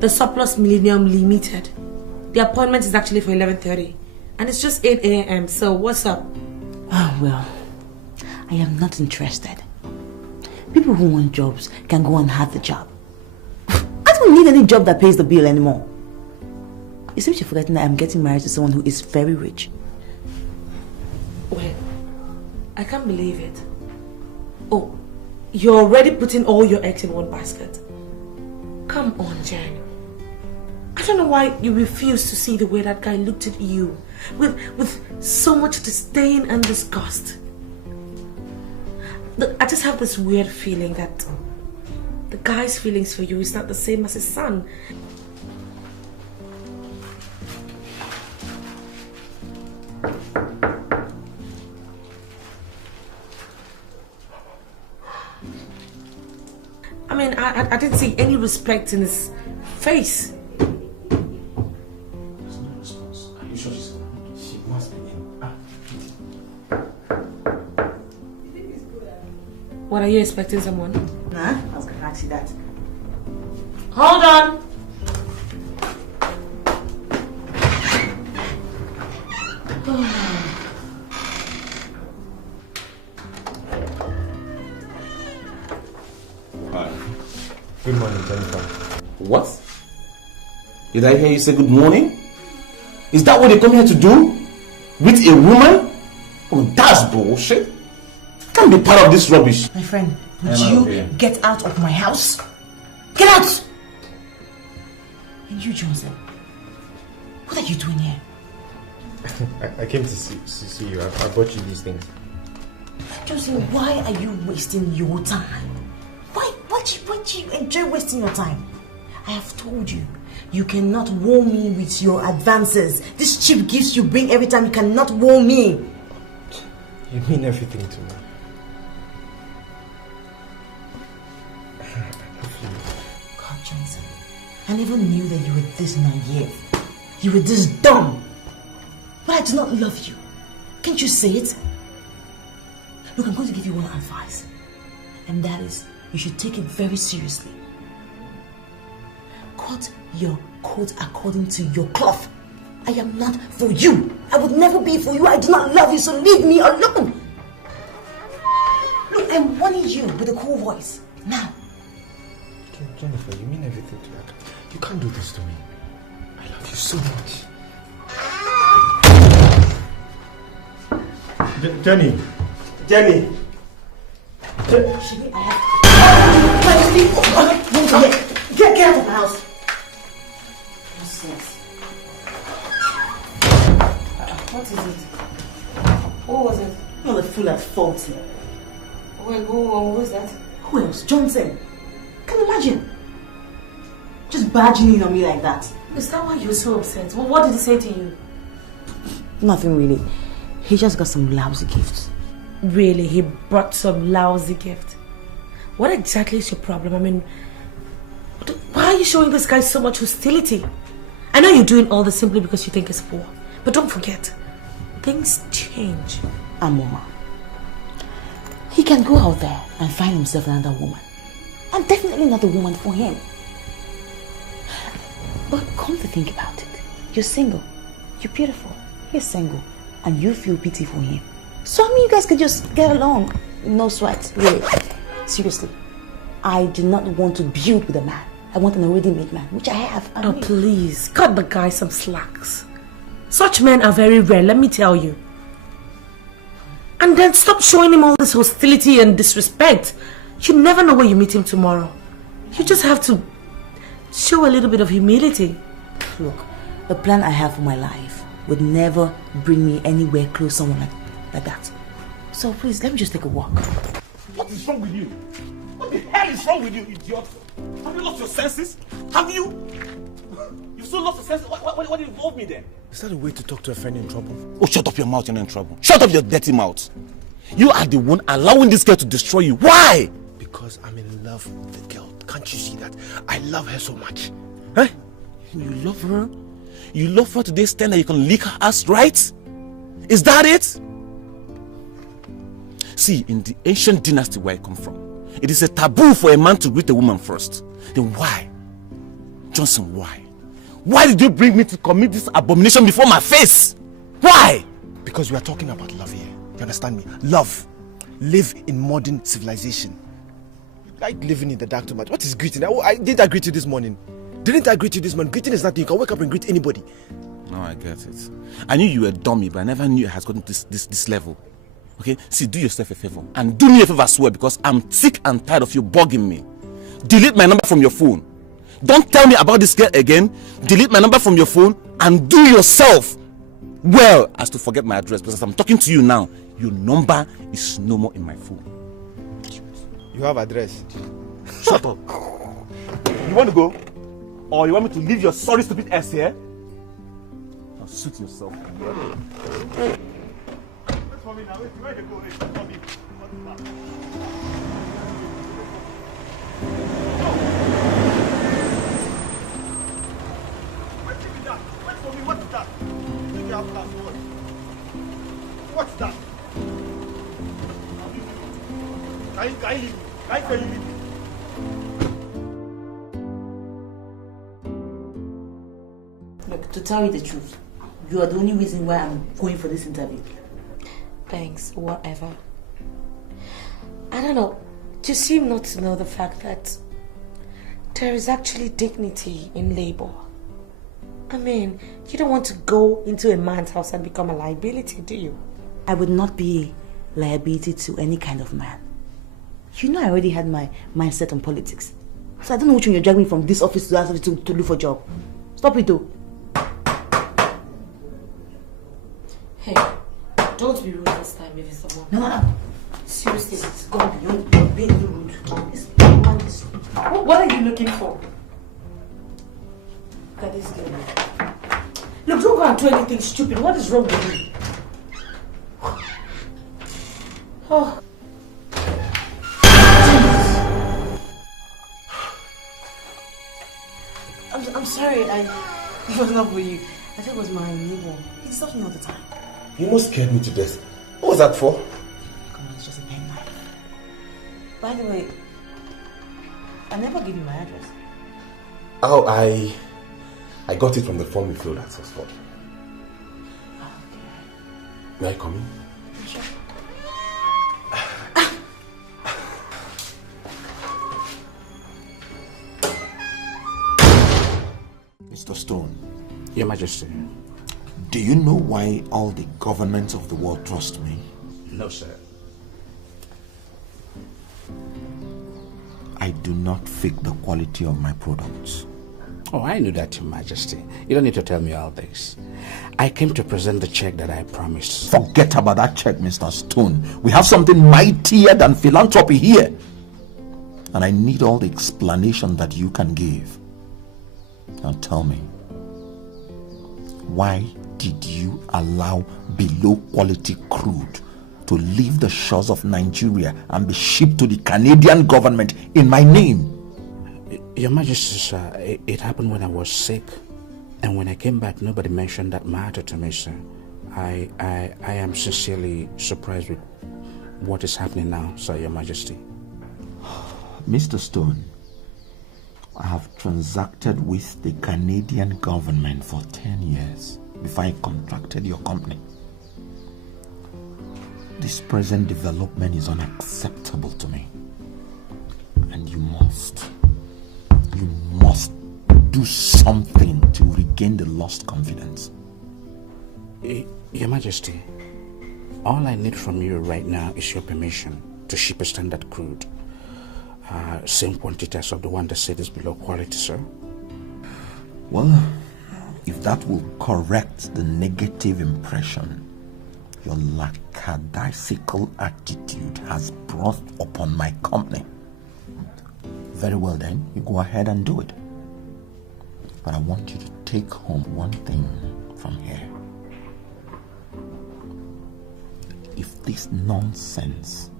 The Surplus Millennium Limited. The appointment is actually for 11:30. And it's just 8 a.m. So what's up? Oh, well, I am not interested. People who want jobs can go and have the job. I don't need any job that pays the bill anymore. You seem to be forgetting that I'm getting married to someone who is very rich. Well, I can't believe it. Oh, you're already putting all your eggs in one basket. Come on, Jen. I don't know why you refuse to see the way that guy looked at you with so much disdain and disgust. I just have this weird feeling that the guy's feelings for you is not the same as his son. I mean, I didn't see any respect in his face. There's no response. Are you sure she's gone? What, are you expecting someone? Nah, I was gonna ask you that. Hold on! Hi. Good morning, Jennifer. What? Did I hear you say good morning? Is that what they come here to do? With a woman? Oh, that's bullshit. Can't be part of this rubbish. My friend, would you get out of my house? Get out! And you, Johnson, what are you doing here? I came to see you. I bought you these things. Johnson, why are you wasting your time? Why do you enjoy wasting your time? I have told you, you cannot woo me with your advances. These cheap gifts you bring every time, you cannot woo me. You mean everything to me. God, Johnson, I never knew that you were this naive. You were this dumb. But I do not love you. Can't you say it? Look, I'm going to give you one advice. And that is, you should take it very seriously. Cut your coat according to your cloth. I am not for you. I would never be for you. I do not love you, so leave me alone. Look, I'm warning you with a cool voice. Now. Jennifer, you mean everything to me. You can't do this to me. I love you so much. Jenny. Shiggy, I have... Get out of the house. Nonsense. What is it? What was it? You're the fool at fault here. Wait, who is that? Who else? Johnson. Can you imagine? Just barging in on me like that. Is that why you're so upset? Well, what did he say to you? Nothing really. He just got some lousy gifts. Really? He brought some lousy gift? What exactly is your problem? I mean, why are you showing this guy so much hostility? I know you're doing all this simply because you think he's poor. But don't forget, things change. Amoma, he can go out there and find himself another woman. I'm definitely not the woman for him. But come to think about it, you're single, you're beautiful, you're single, and you feel pity for him. So I mean, you guys could just get along, no sweat, really. Seriously, I do not want to build with a man. I want an already made man, which I have. Oh, please, cut the guy some slacks. Such men are very rare, let me tell you. And then stop showing him all this hostility and disrespect. You never know where you meet him tomorrow. You just have to show a little bit of humility. Look, the plan I have for my life would never bring me anywhere close to someone like that. So please, let me just take a walk. What is wrong with you? What the hell is wrong with you, idiot? Have you lost your senses? Have you? You've still lost your senses? What involved me then? Is that a way to talk to a friend in trouble? Oh, shut up your mouth, you're not in trouble. Shut up your dirty mouth. You are the one allowing this girl to destroy you. Why? Because I'm in love with the girl. Can't you see that? I love her so much. Huh? You love her? You love her to the extent that you can lick her ass, right? Is that it? See, in the ancient dynasty where I come from, it is a taboo for a man to greet a woman first. Then why? Johnson, why? Why did you bring me to commit this abomination before my face? Why? Because we are talking about love here. You understand me? Love. Live in modern civilization. Like living in the dark too much. What is greeting? Didn't I greet you this morning? Didn't I greet you this morning? Greeting is nothing. You can wake up and greet anybody. No, I get it. I knew you were a dummy, but I never knew it has gotten to this level. Okay? See, do yourself a favor. And do me a favor as well, because I'm sick and tired of you bugging me. Delete my number from your phone. Don't tell me about this girl again. Delete my number from your phone and do yourself well as to forget my address, because as I'm talking to you now, your number is no more in my phone. You have address. Shut up. You want to go? Or you want me to leave your sorry stupid ass here? Now suit yourself. Wait for me now. Where you go? Wait for me. What's that? What's that? Can you leave me? Can you leave me? Look, to tell you the truth, you are the only reason why I'm going for this interview. Thanks, whatever. I don't know. You seem not to know the fact that there is actually dignity in labor. I mean, you don't want to go into a man's house and become a liability, do you? I would not be a liability to any kind of man. You know I already had my mindset on politics. So I don't know which one you're dragging me from this office to that office to look for a job. Stop it though. Hey, don't be rude this time if it's someone. No. Seriously, it's gone beyond. You're being rude. What are you looking for? Look at this girl. Look, don't go and do anything stupid. What is wrong with you? Oh. I'm sorry, it was not for you. I thought it was my neighbor. He stops me all the time. You almost scared me to death. What was that for? Come on, it's just a pen knife. By the way, I never gave you my address. Oh, I got it from the form you filled at Oxford. Okay. May I come in? Sure. Mr. Stone. Your Majesty. Do you know why all the governments of the world trust me? No, sir. I do not fake the quality of my products. Oh, I knew that, Your Majesty. You don't need to tell me all this. I came to present the check that I promised. Forget about that check, Mr. Stone. We have something mightier than philanthropy here. And I need all the explanation that you can give. Now tell me, why did you allow below quality crude to leave the shores of Nigeria and be shipped to the Canadian government in my name? Your Majesty, sir, it happened when I was sick. And when I came back, nobody mentioned that matter to me, sir. I am sincerely surprised with what is happening now, sir, Your Majesty. Mr. Stone, I have transacted with the Canadian government for 10 years before I contracted your company. This present development is unacceptable to me. And you must do something to regain the lost confidence. Your Majesty, all I need from you right now is your permission to ship a standard crude. Same quantity as of the one that said is below quality, sir. Well, if that will correct the negative impression your lackadaisical attitude has brought upon my company, very well then, you go ahead and do it. But I want you to take home one thing from here. If this nonsense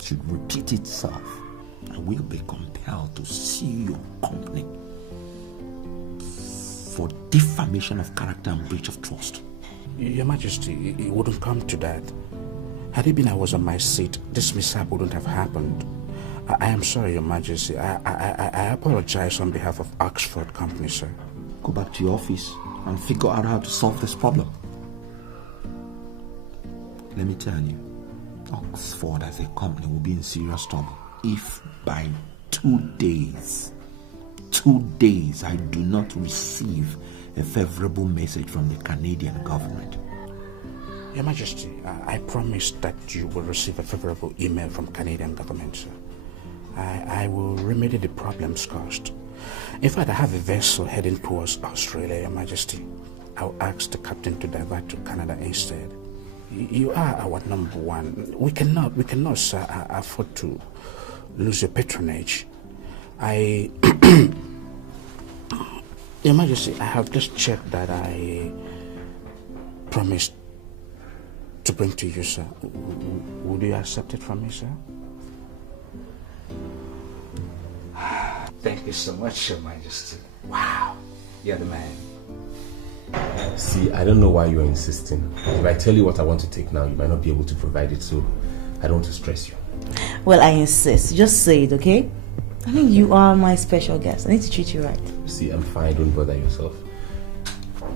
should repeat itself, I will be compelled to sue your company for defamation of character and breach of trust. Your Majesty, it wouldn't come to that. Had it been I was on my seat, this mishap wouldn't have happened. I am sorry, Your Majesty. I apologize on behalf of Oxford Company, sir. Go back to your office and figure out how to solve this problem. Let me tell you, Oxford as a company will be in serious trouble if by 2 days I do not receive a favorable message from the Canadian government. Your Majesty, I promise that you will receive a favorable email from Canadian government, sir. I will remedy the problems caused. In fact, I have a vessel heading towards Australia, Your Majesty. I'll ask the captain to divert to Canada instead. You are our number one. We cannot, sir, afford to lose your patronage. Your Majesty, I have just checked that I promised to bring to you, sir. Would you accept it from me, sir? Thank you so much, Your Majesty. Wow, you're the man. See, I don't know why you're insisting. If I tell you what I want to take now, you might not be able to provide it, so I don't want to stress you. Well, I insist. Just say it, okay? I mean, you are my special guest. I need to treat you right. See, I'm fine. Don't bother yourself.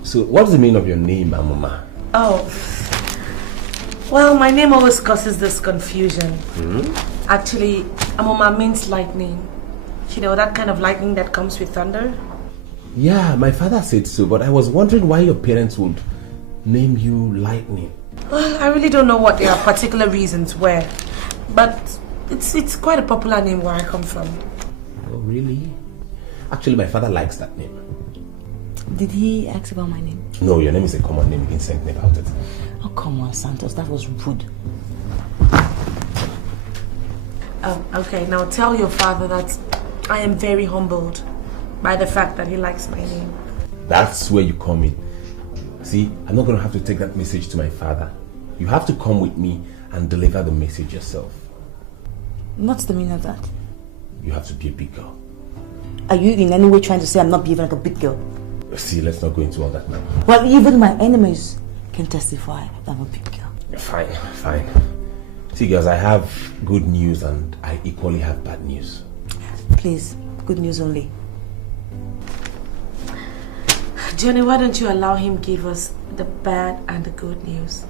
So, what's the meaning of your name, Amoma? Oh. Well, my name always causes this confusion. Actually, Amoma means lightning. You know, that kind of lightning that comes with thunder? Yeah, my father said so, but I was wondering why your parents would name you Lightning. Well, I really don't know what their particular reasons were. But it's quite a popular name where I come from. Oh, really? Actually, my father likes that name. Did he ask about my name? No, your name is a common name. He didn't say anything about it. Oh, come on, Santos. That was rude. Okay, now tell your father that I am very humbled by the fact that he likes my name. That's where you come in. See, I'm not going to have to take that message to my father. You have to come with me and deliver the message yourself. What's the meaning of that? You have to be a big girl. Are you in any way trying to say I'm not behaving like a big girl? See, let's not go into all that now. Well, even my enemies can testify that I'm a big girl. Fine, fine. See, girls, I have good news and I equally have bad news. Please, good news only. Johnny, why don't you allow him give us the bad and the good news?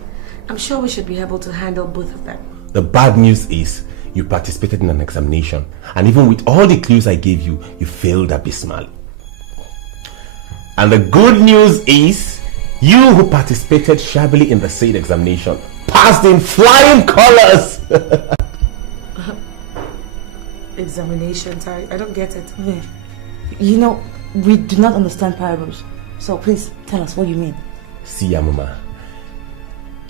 I'm sure we should be able to handle both of them. The bad news is you participated in an examination, and even with all the clues I gave you, you failed abysmally. And the good news is you who participated shabbily in the said examination passed in flying colors. Examinations, I don't get it. You know, we do not understand parables. So please tell us what you mean. See, Amoma,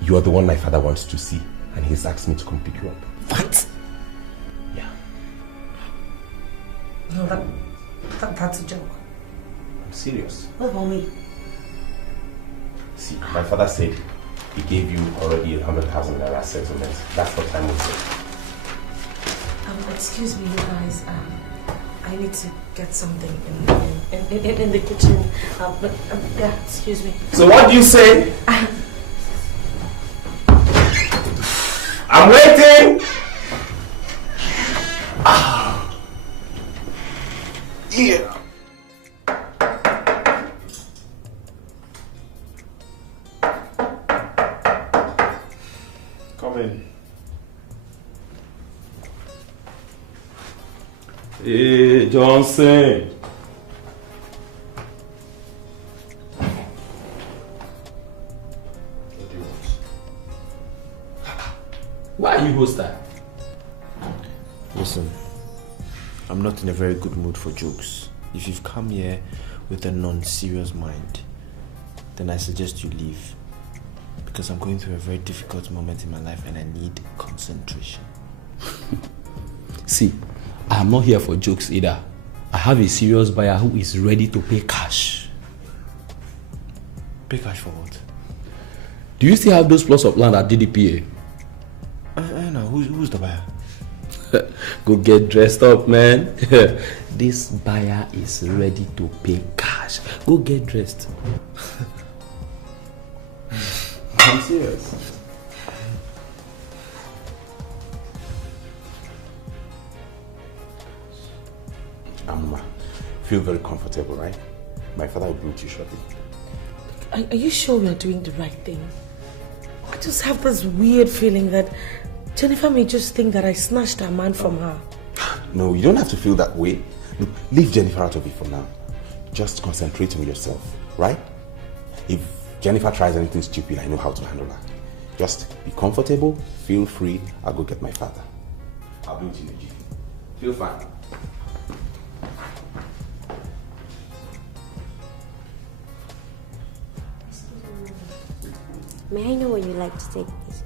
you are the one my father wants to see, and he's asked me to come pick you up. What? Yeah. No, that's a joke. I'm serious. What about me? See, my father said he gave you already 100,000 naira settlement. That's what time will say. Excuse me, you guys. I need to get something in the kitchen. Yeah, excuse me. So what do you say? I'm waiting. Yeah. Come in. Hey, Johnson. Why are you hostile? Listen, I'm not in a very good mood for jokes. If you've come here with a non-serious mind, then I suggest you leave. Because I'm going through a very difficult moment in my life and I need concentration. See, I am not here for jokes either. I have a serious buyer who is ready to pay cash. Pay cash for what? Do you still have those plots of land at DDPA? No, who's the buyer? Go get dressed up, man. This buyer is ready to pay cash. Go get dressed. I'm serious. Feel very comfortable, right? My father will bring you shortly. Are you sure we are doing the right thing? I just have this weird feeling that Jennifer may just think that I snatched her man from her. No, you don't have to feel that way. Look, leave Jennifer out of it for now. Just concentrate on yourself, right? If Jennifer tries anything stupid, I know how to handle her. Just be comfortable, feel free. I'll go get my father. I'll be with you in a jiffy. Feel fine. May I know where you like to take this?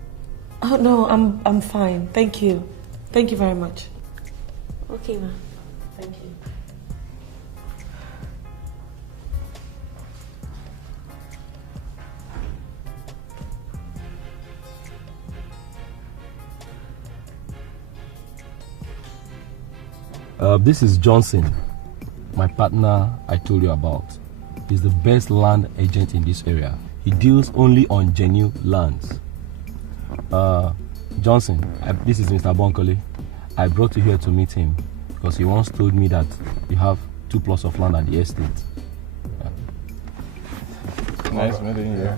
Oh no, I'm fine. Thank you. Thank you very much. Okay, ma. Thank you. This is Johnson, my partner I told you about. He's the best land agent in this area. He deals only on genuine lands. Johnson, this is Mr. Bonkole. I brought you here to meet him because he once told me that you have 2 plots of land at the estate. Nice meeting you.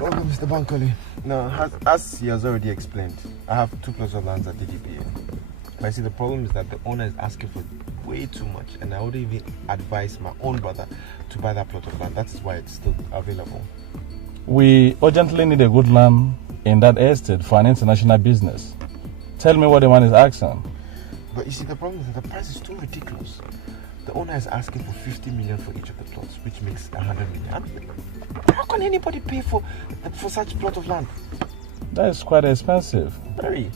Oh, Mr. Bankole. No, as he has already explained, I have 2 plots of land at DDPA. But I see the problem is that the owner is asking for way too much, and I would even advise my own brother to buy that plot of land. That is why it's still available. We urgently need a good land in that estate for an international business. Tell me what the man is asking. But you see, the problem is that the price is too ridiculous. The owner is asking for 50 million for each of the plots, which makes 100 million. I mean, how can anybody pay for such plot of land? That is quite expensive. Very.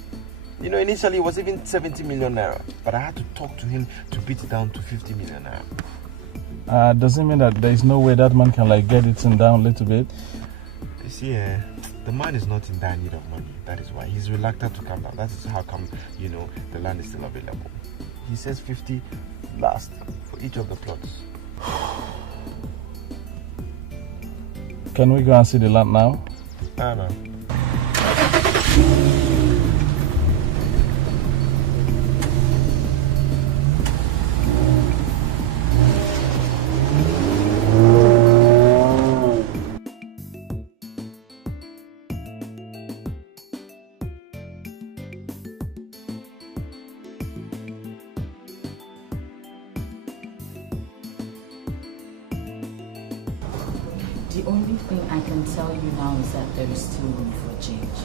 You know, initially it was even 70 million naira, but I had to talk to him to beat it down to 50 million naira. Does it mean that there is no way that man can get it down a little bit? You see, the man is not in dire need of money. That is why he's reluctant to come down. That is how come, the land is still available. He says 50 last for each of the plots. Can we go and see the land now? No. The only thing I can tell you now is that there is still room for change.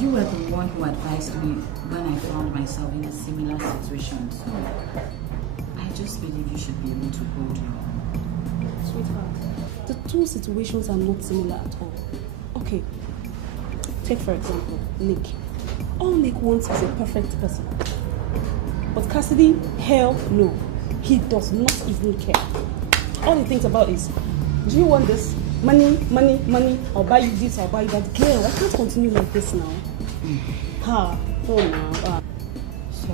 You were the one who advised me when I found myself in a similar situation, so I just believe you should be able to hold your own. Sweetheart, the two situations are not similar at all. Okay, take for example, Nick. All Nick wants is a perfect person. But Cassidy, hell no. He does not even care. All he thinks about is, do you want this? Money, money, money. I'll buy you this, I'll buy you that. Girl, I can't continue like this now. Oh no. So,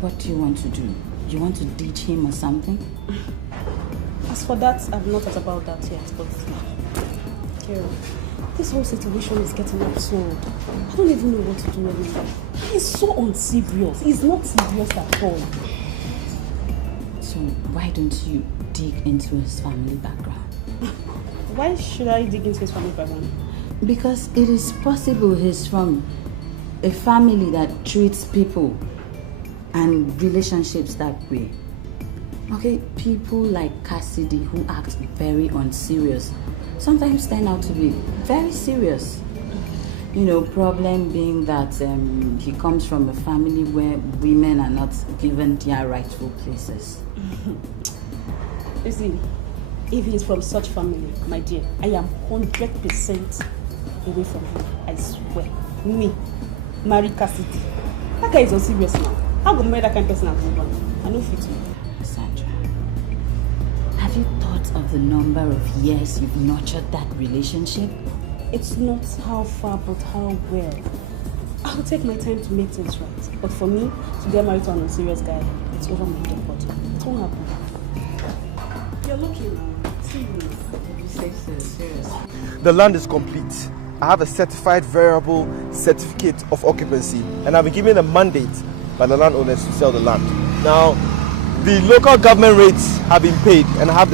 what do you want to do? You want to ditch him or something? As for that, I've not thought about that yet, but Carol, this whole situation is getting absurd. I don't even know what to do anymore. He's so unserious. He's not serious at all. So why don't you dig into his family background? Why should I dig into his family background? Because it is possible he's from a family that treats people and relationships that way. Okay, people like Cassidy who act very unserious sometimes turn out to be very serious. Problem being that he comes from a family where women are not given their rightful places. You see, if he's from such family, my dear, I am 100% away from him. I swear. Me, marry Cassidy. That guy is unserious now. How go marry that kind of person and move on? I know fit me. Sandra, have you thought of the number of years you've nurtured that relationship? It's not how far, but how well. I'll take my time to make things right. But for me, to get married to an unserious guy, it's over my head. But it won't happen. You're lucky now. See you now. You say so, seriously. The land is complete. I have a certified variable certificate of occupancy, and I've been given a mandate by the landowners to sell the land. Now, the local government rates have been paid, and I have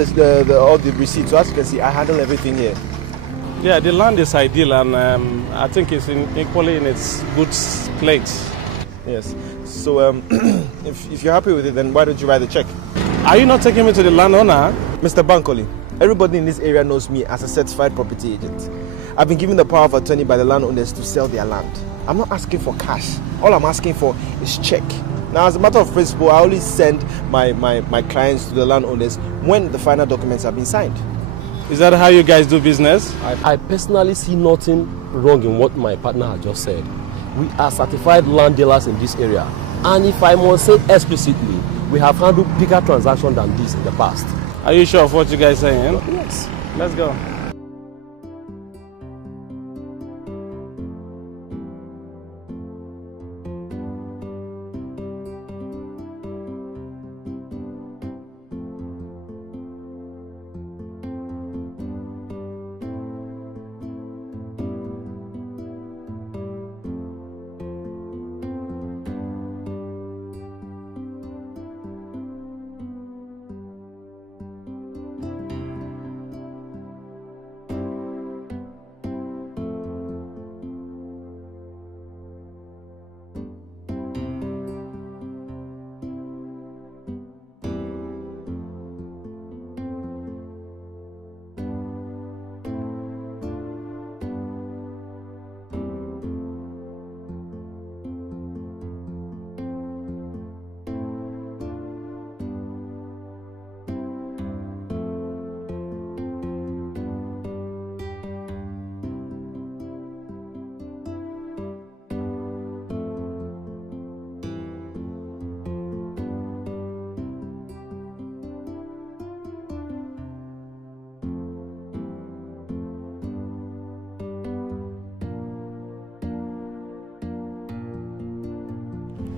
all the receipts. So as you can see, I handle everything here. Yeah, the land is ideal, and I think it's equally in its good place. Yes. So if you're happy with it, then why don't you write the check? Are you not taking me to the landowner? Mr. Bankole, everybody in this area knows me as a certified property agent. I've been given the power of attorney by the landowners to sell their land. I'm not asking for cash. All I'm asking for is check. Now, as a matter of principle, I only send my clients to the landowners when the final documents have been signed. Is that how you guys do business? I personally see nothing wrong in what my partner has just said. We are certified land dealers in this area. And if I must say explicitly, we have handled bigger transactions than this in the past. Are you sure of what you guys are saying? Yes. Let's go.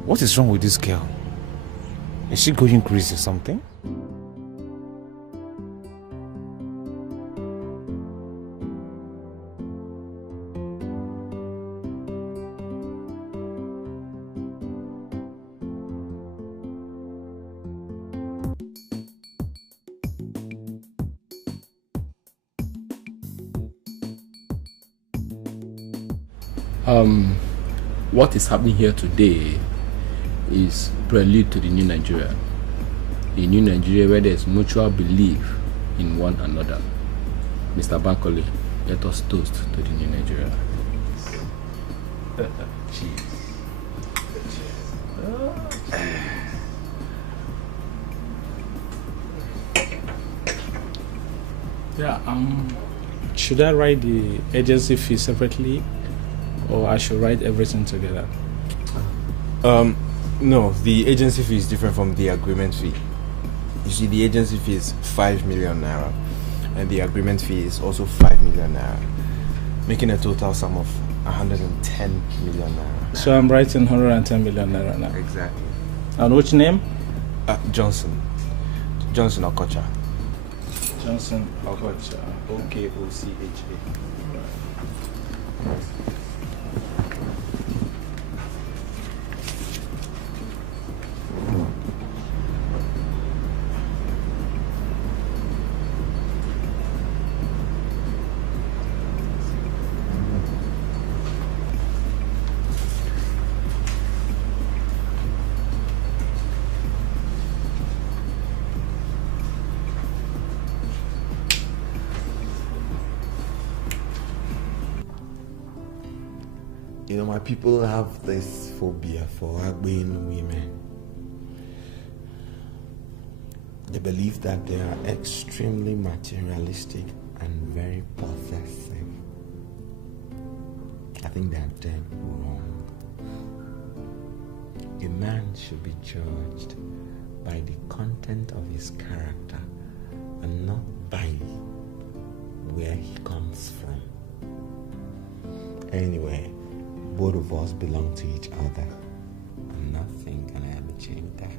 What is wrong with this girl? Is she going crazy or something? What is happening here today is prelude to the new Nigeria. A new Nigeria where there is mutual belief in one another. Mr. Bankole, let us toast to the new Nigeria. Cheers. Yeah, should I write the agency fee separately, or I should write everything together? No, the agency fee is different from the agreement fee. You see, the agency fee is 5 million naira, and the agreement fee is also 5 million naira, making a total sum of 110 million naira. So I'm writing 110 million naira now. Exactly. And which name? Johnson Okocha. Johnson Okocha. Okocha. You know, my people have this phobia for Agbein women. They believe that they are extremely materialistic and very possessive. I think they are dead wrong. A man should be judged by the content of his character and not by where he comes from. Anyway, both of us belong to each other, and nothing can ever change that.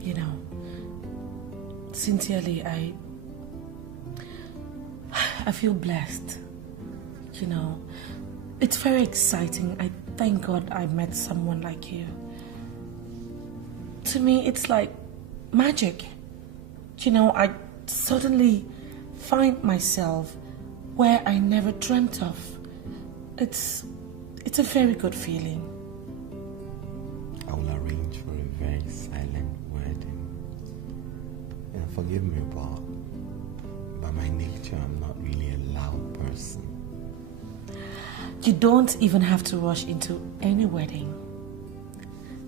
You know, sincerely, I feel blessed. You know, it's very exciting. I thank God I met someone like you. To me, it's like magic. You know, I suddenly find myself where I never dreamt of. It's a very good feeling. I will arrange for a very silent wedding. And forgive me, but by my nature, I'm not really a loud person. You don't even have to rush into any wedding.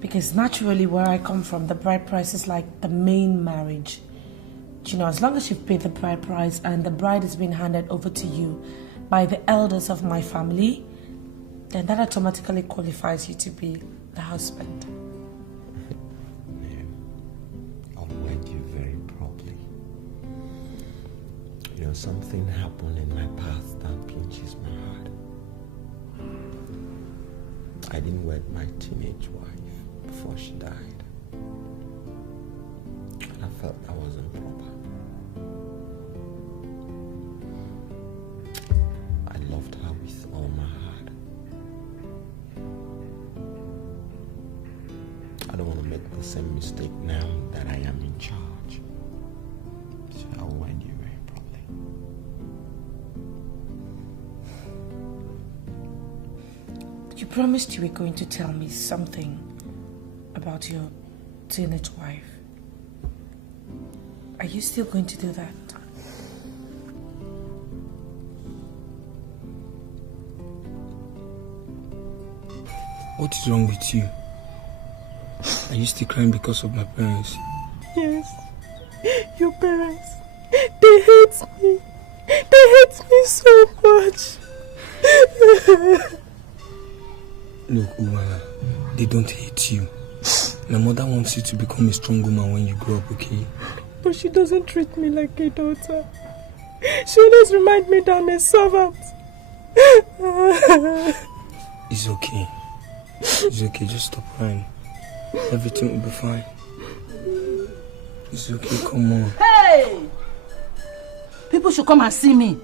Because naturally, where I come from, the bride price is like the main marriage. You know, as long as you've paid the bride price and the bride has been handed over to you by the elders of my family, then that automatically qualifies you to be the husband. I'll wed you very properly. You know, something happened in my past that pinches my heart. I didn't wed my teenage wife before she died. And I felt that was improper. I loved her with all my heart. I don't want to make the same mistake now that I am in charge. So I'll wed you very properly. You promised you were going to tell me something about your teenage wife. Are you still going to do that? What is wrong with you? Are you still crying because of my parents? Yes. Your parents. They hate me. They hate me so much. Look, Umala, they don't hate you. My mother wants you to become a strong woman when you grow up, okay? But she doesn't treat me like a daughter. She always reminds me that I'm a servant. It's okay. It's okay, just stop crying. Everything will be fine. It's okay, come on. Hey! People should come and see me.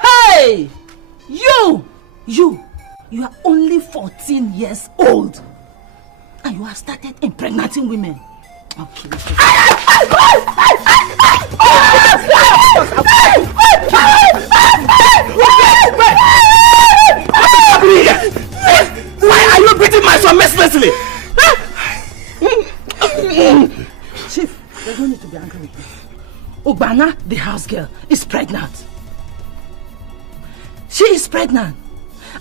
Hey! You are only 14 years old. And you have started impregnating women. Okay. Why are you beating my son mercilessly? Chief, there's no need to be angry with me. Ubana, the house girl, is pregnant. She is pregnant.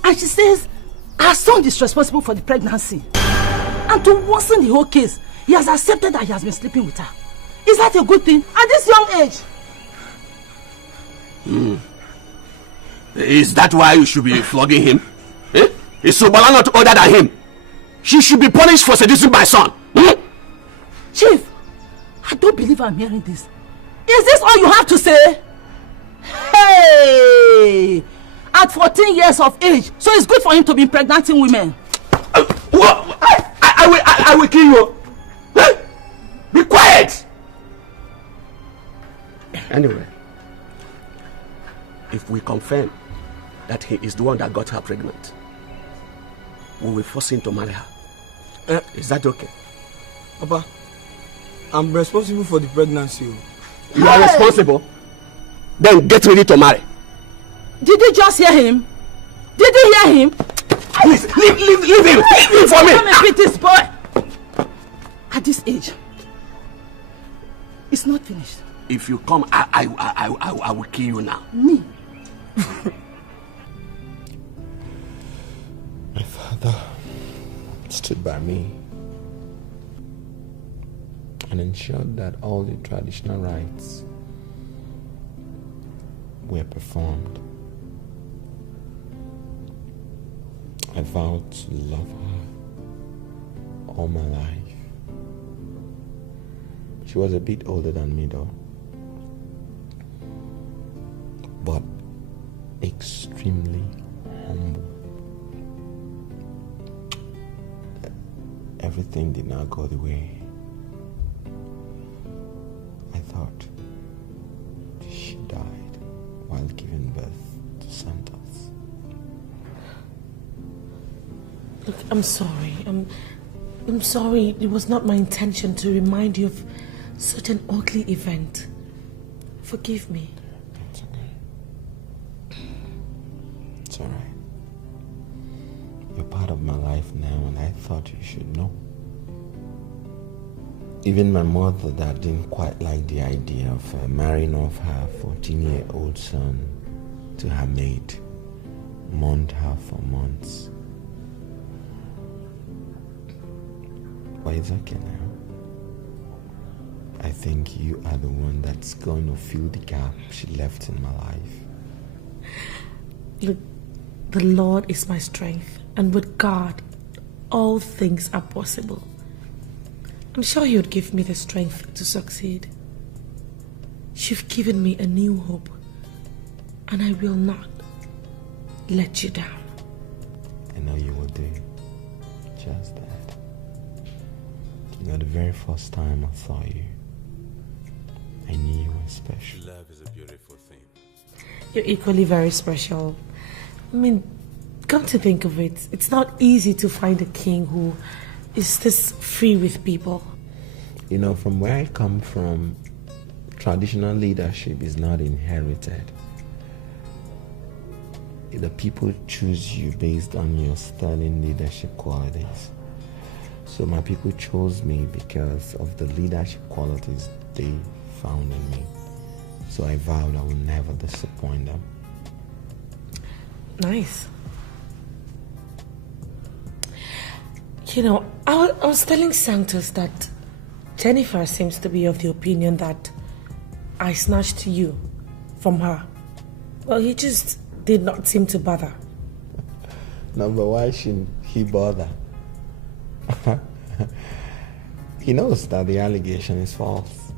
And she says her son is responsible for the pregnancy. And to worsen the whole case, he has accepted that he has been sleeping with her. Is that a good thing at this young age? Is that why you should be flogging him? Eh? Is Sobala not older than him? She should be punished for seducing my son. Chief, I don't believe I'm hearing this. Is this all you have to say? Hey! At 14 years of age, so it's good for him to be impregnating women. I will kill you. Huh? Be quiet. Anyway, if we confirm that he is the one that got her pregnant, we will force him to marry her. Is that okay? Papa, I'm responsible for the pregnancy. You are responsible? Then get ready to marry. Did you just hear him? Did you hear him? Please, leave him! Leave him for me! Come and beat this boy! At this age, it's not finished. If you come, I will kill you now. Me? My father stood by me and ensured that all the traditional rites were performed. I vowed to love her all my life. She was a bit older than me though, but extremely humble. Everything did not go the way I thought. She died while giving birth to Santos. Look, I'm sorry. I'm sorry. It was not my intention to remind you of such an ugly event. Forgive me. It's okay. It's alright. You're part of my life now, and I thought you should know. Even my mother that didn't quite like the idea of marrying off her 14-year-old son to her maid, mourned her for months. But it's okay now. I think you are the one that's going to fill the gap she left in my life. Look, the Lord is my strength, and with God, all things are possible. I'm sure He would give me the strength to succeed. You've given me a new hope, and I will not let you down. I know you will do just that. You know, the very first time I saw you, I knew you were special. Love is a beautiful thing. You're equally very special. I mean, come to think of it, it's not easy to find a king who is this free with people. You know, from where I come from, traditional leadership is not inherited. The people choose you based on your sterling leadership qualities. So my people chose me because of the leadership qualities they found in me. So I vowed I will never disappoint them. Nice. You know, I was telling Santos that Jennifer seems to be of the opinion that I snatched you from her. Well, he just did not seem to bother. No, but why should he bother? He knows that the allegation is false.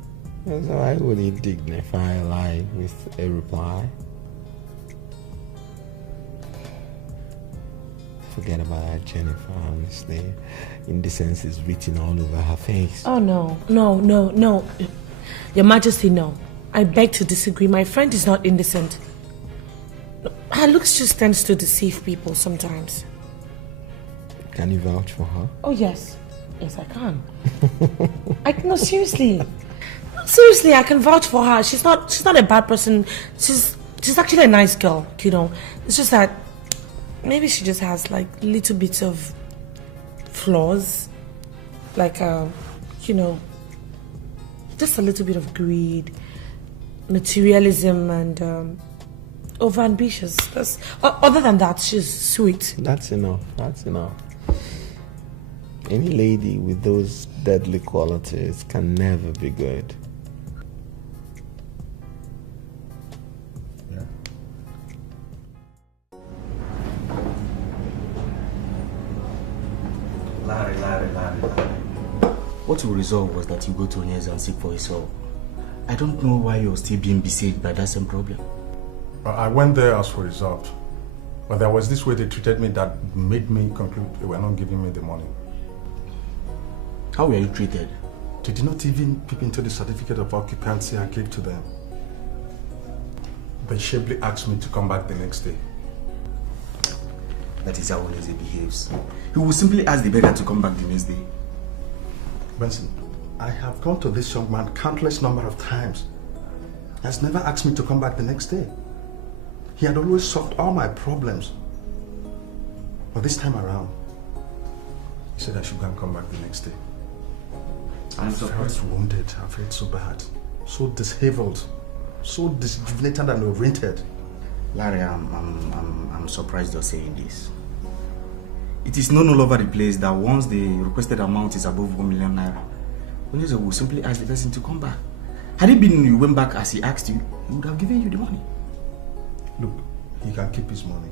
So why would he dignify a lie with a reply? Forget about her, Jennifer, honestly. Indecence is written all over her face. Oh, no. Your Majesty, no. I beg to disagree. My friend is not indecent. Her looks just tends to deceive people sometimes. Can you vouch for her? Oh, yes. Yes, I can. No, seriously. Seriously, I can vouch for her. She's not a bad person. She's actually a nice girl, you know. It's just that maybe she just has like little bits of flaws. Like, you know, just a little bit of greed, materialism, and over-ambitious. Other than that, she's sweet. That's enough. Any lady with those deadly qualities can never be good. Larry. What we resolved was that you go to Onyeza and seek for his soul. I don't know why you're still being besieged by that same problem. I went there as for result. But there was this way they treated me that made me conclude they were not giving me the money. How were you treated? They did not even peep into the certificate of occupancy I gave to them. They sharply asked me to come back the next day. That is how Onyeza behaves. He will simply ask the beggar to come back the next day. Benson, I have gone to this young man countless number of times. He has never asked me to come back the next day. He had always solved all my problems. But this time around, he said I should go and come back the next day. I felt wounded. I felt so bad, so disheveled, so disjuvenated and oriented. Larry, I'm surprised you're saying this. It is known all over the place that once the requested amount is above 1 million naira, Onyeza will simply ask the person to come back. Had it been you went back as he asked you, he would have given you the money. Look, he can keep his money.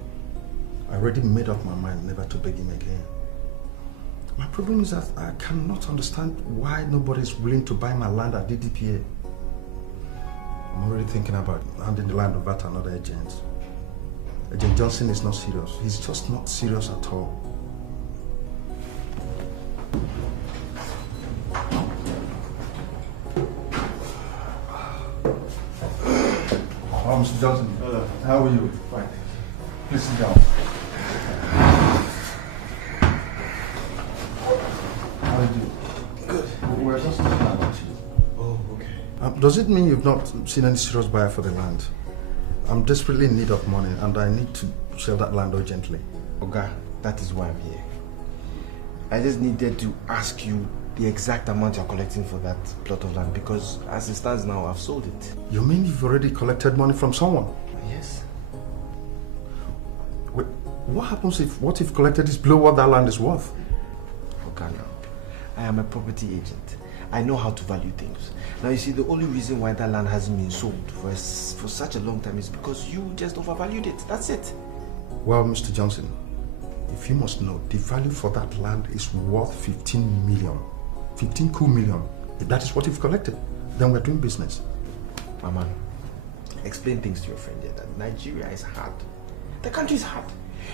I already made up my mind never to beg him again. My problem is that I cannot understand why nobody is willing to buy my land at DDPA. I'm already thinking about handing the land over to another agent. Agent Johnson is not serious. He's just not serious at all. Oh, Mr. Johnson. Hello. How are you? Fine. Please sit down. How are you? Good. We're just looking at you. Oh, okay. Does it mean you've not seen any serious buyer for the land? I'm desperately in need of money and I need to sell that land urgently. Oga, that is why I'm here. I just needed to ask you the exact amount you're collecting for that plot of land because as it stands now, I've sold it. You mean you've already collected money from someone? Yes. Wait, what if collected is below what that land is worth? Oga, now, I am a property agent. I know how to value things. Now you see, the only reason why that land hasn't been sold for such a long time is because you just overvalued it. That's it. Well, Mr. Johnson, if you must know, the value for that land is worth 15 million. 15 cool million. If that is what you've collected, then we're doing business. Maman, explain things to your friend here that Nigeria is hard. The country is hard.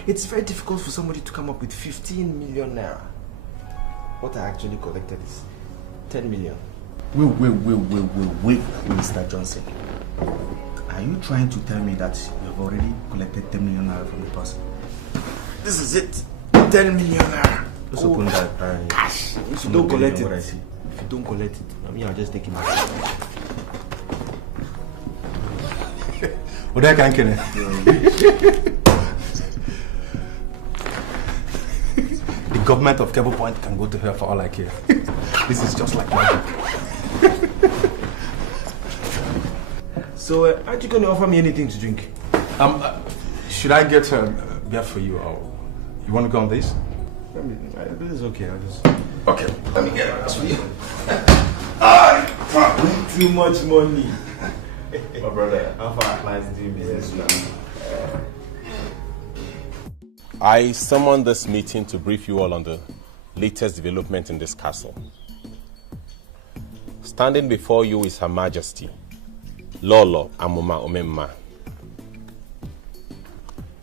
It's very difficult for somebody to come up with 15 million naira. What I actually collected is 10 million. Wait, Mr. Johnson. Are you trying to tell me that you've already collected 10 million naira from the person? This is it. 10 million naira. Just open that cash. If you don't collect it, if you don't collect it, I mean, I'll just take it back. What I can The government of Cable Point can go to hell for all I care. This is just like magic. So, aren't you going to offer me anything to drink? Should I get a beer for you, or you want to go on this? This is okay. I'll just. Okay, let me get it for you. Way too much money. My brother, how far nice doing business now? I summoned this meeting to brief you all on the latest development in this castle. Standing before you is Her Majesty, Lolo Amuma Omemma.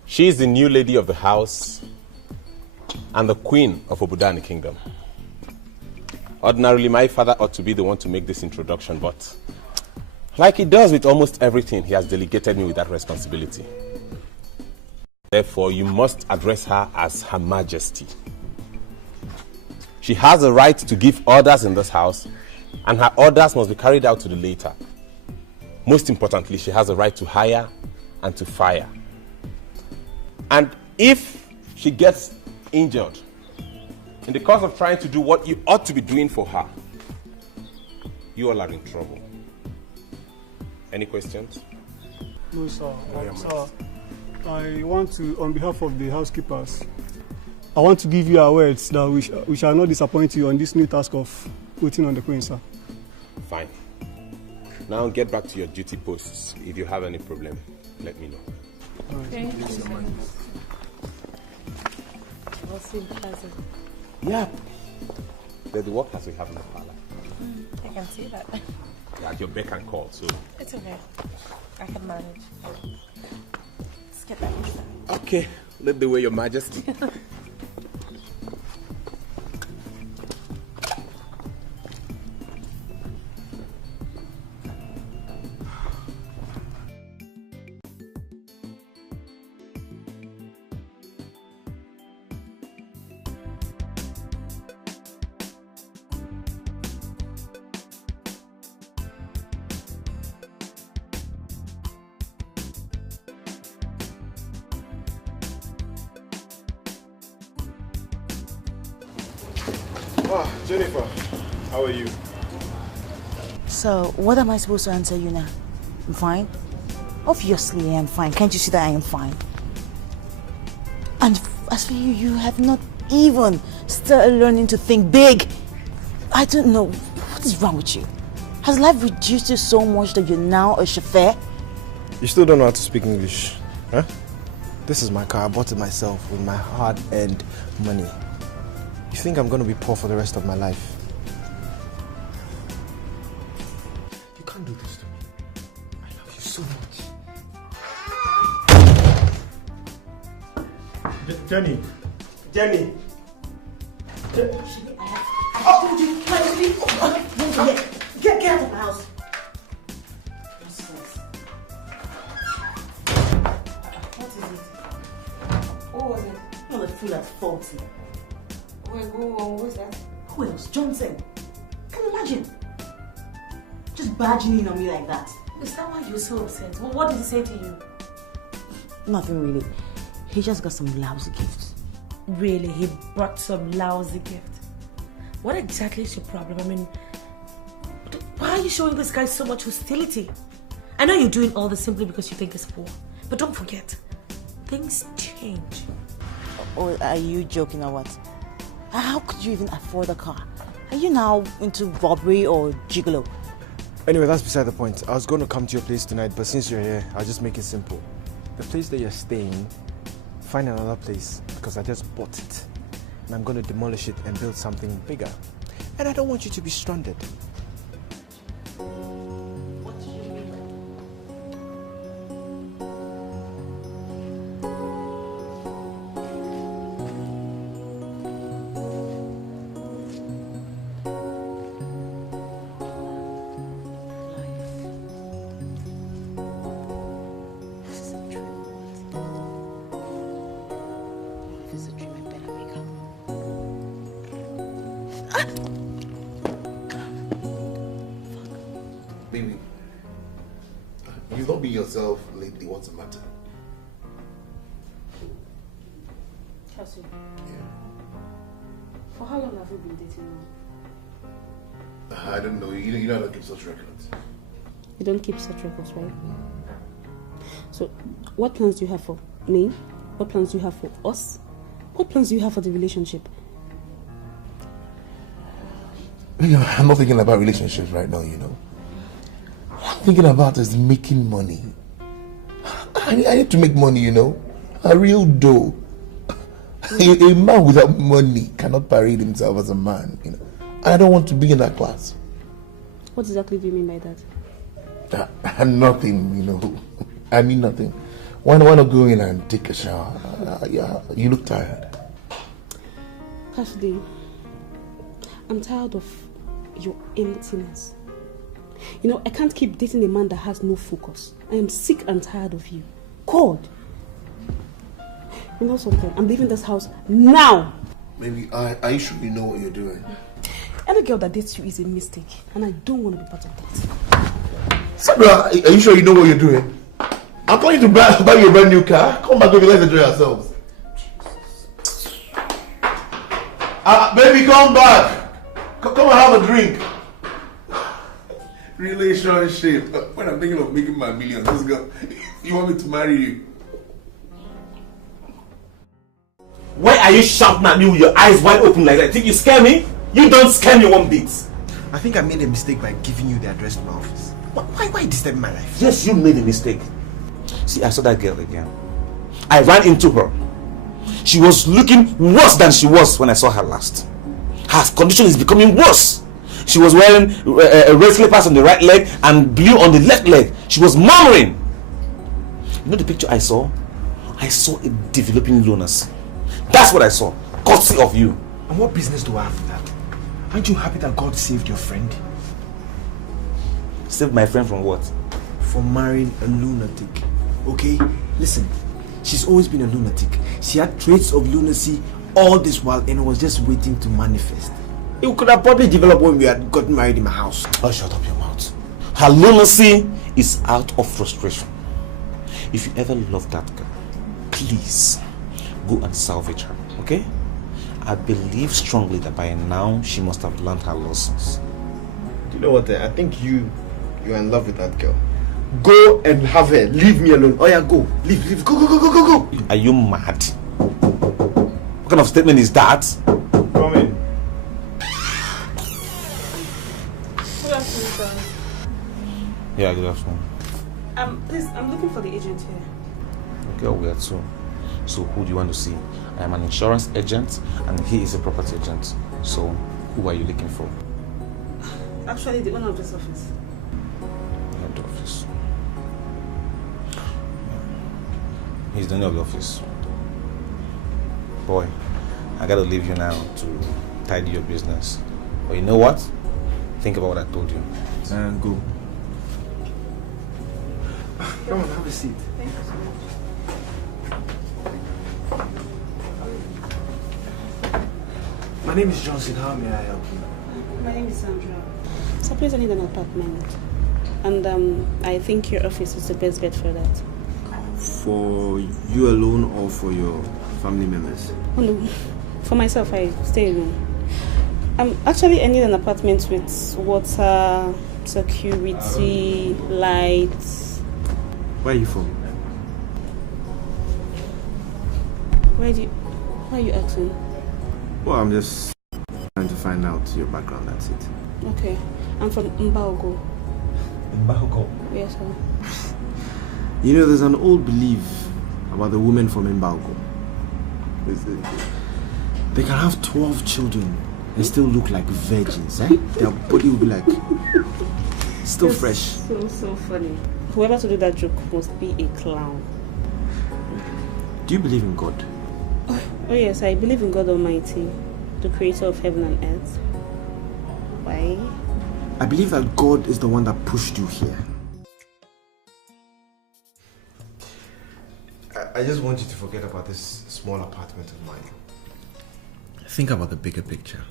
She is the new lady of the house and the queen of Obudani Kingdom. Ordinarily, my father ought to be the one to make this introduction, but like he does with almost everything, he has delegated me with that responsibility. Therefore, you must address her as Her Majesty. She has the right to give orders in this house, and her orders must be carried out to the letter. Most importantly, she has the right to hire and to fire. And if she gets injured in the course of trying to do what you ought to be doing for her, you all are in trouble. Any questions? No, sir. Sir, I want to, on behalf of the housekeepers, I want to give you our words that we shall not disappoint you on this new task of waiting on the queen, sir. Fine. Now get back to your duty posts. If you have any problem, let me know. Thank you. Was it pleasant? Yeah. They're the workers we have in the parlor. I can see that. They're at your beck and call, so. It's okay. I can manage. Let's get back inside. Okay, lead the way, Your Majesty. Jennifer, how are you? So, what am I supposed to answer you now? I'm fine? Obviously, I am fine. Can't you see that I am fine? And as for you, you have not even started learning to think big. I don't know. What is wrong with you? Has life reduced you so much that you're now a chauffeur? You still don't know how to speak English, huh? This is my car. I bought it myself with my hard-earned money. You think I'm going to be poor for the rest of my life? You can't do this to me. I love you so much. Jenny. Jenny. I told you, get out of my house. What is it? What was it? You're the fool that's faulty. Who was that? Who else? Johnson. Can you imagine? Just barging in on me like that. Is that why you're so upset? What did he say to you? Nothing really. He just got some lousy gifts. Really? He brought some lousy gift? What exactly is your problem? I mean, why are you showing this guy so much hostility? I know you're doing all this simply because you think he's poor. But don't forget, things change. Or are you joking or what? How could you even afford a car? Are you now into robbery or gigolo? Anyway, that's beside the point. I was going to come to your place tonight, but since you're here, I'll just make it simple. The place that you're staying, find another place because I just bought it. And I'm going to demolish it and build something bigger. And I don't want you to be stranded. Baby, you've not been yourself lately. What's the matter? Chelsea. For how long have you been dating now? I don't know. You know I don't keep such records. You don't keep such records, right? So, what plans do you have for me? What plans do you have for us? What plans do you have for the relationship? I'm not thinking about relationships right now, you know. What I'm thinking about is making money. I need to make money, you know. A real dough. A man without money cannot parade himself as a man, you know. I don't want to be in that class. What exactly do you mean by that? Nothing, you know. I mean nothing. Why not go in and take a shower? Yeah, you look tired. Cassidy, I'm tired of your emptiness. You know, I can't keep dating a man that has no focus. I am sick and tired of you. God! You know something? I'm leaving this house now! Maybe, are you sure you know what you're doing? Any girl that dates you is a mistake, and I don't want to be part of that. Sabra, are you sure you know what you're doing? I'm planning to buy you a brand new car. Come back, baby, let's enjoy ourselves. Baby, come back. Come and have a drink. Relationship. When I'm thinking of making my millions, this girl, you want me to marry you? Why are you shouting at me with your eyes wide open like that? Think you scare me? You don't scare me one bit. I think I made a mistake by giving you the address to my office. Why disturbing my life? Yes, you made a mistake. See, I saw that girl again. I ran into her. She was looking worse than she was when I saw her last. Her condition is becoming worse. She was wearing red slippers on the right leg and blue on the left leg. She was murmuring. You know the picture I saw? I saw a developing lunacy. That's what I saw. Courtesy of you. And what business do I have with that? Aren't you happy that God saved your friend? Saved my friend from what? From marrying a lunatic. Okay? Listen, she's always been a lunatic. She had traits of lunacy all this while and was just waiting to manifest. It could have probably developed when we had gotten married in my house. Oh, shut up your mouth. Her lunacy is out of frustration. If you ever love that girl, please go and salvage her, okay? I believe strongly that by now she must have learned her lessons. Do you know what? I think you're in love with that girl. Go and have her. Leave me alone. Oh yeah, go. Leave. Go. Are you mad? What kind of statement is that? Come in. Good afternoon, sir. Yeah, good afternoon. Please, I'm looking for the agent here. Okay, we are too. So who do you want to see? I am an insurance agent and he is a property agent. So who are you looking for? Actually, the owner of this office. Head office. He's the owner of the office. Boy, I gotta leave you now to tidy your business. But you know what? Think about what I told you. And go. Come on, have a seat. Thank you so much. My name is Johnson. How may I help you? My name is Sandra. So please, I need an apartment. And I think your office is the best bet for that. For you alone or for your family members? Oh no, for myself, I stay alone. Actually, I need an apartment with water, security, lights. Where are you from? Why are you asking? Well, I'm just trying to find out your background, that's it. Okay, I'm from Mbaogo. Mbaogo? Yes, sir. You know, there's an old belief about the women from Mbaogo. They can have 12 children and still look like virgins, eh? Their body will be like, still That's fresh. So funny. Whoever to do that joke must be a clown. Do you believe in God? Oh yes, I believe in God Almighty, the creator of heaven and earth. Why? I believe that God is the one that pushed you here. I just want you to forget about this small apartment of mine. Think about the bigger picture.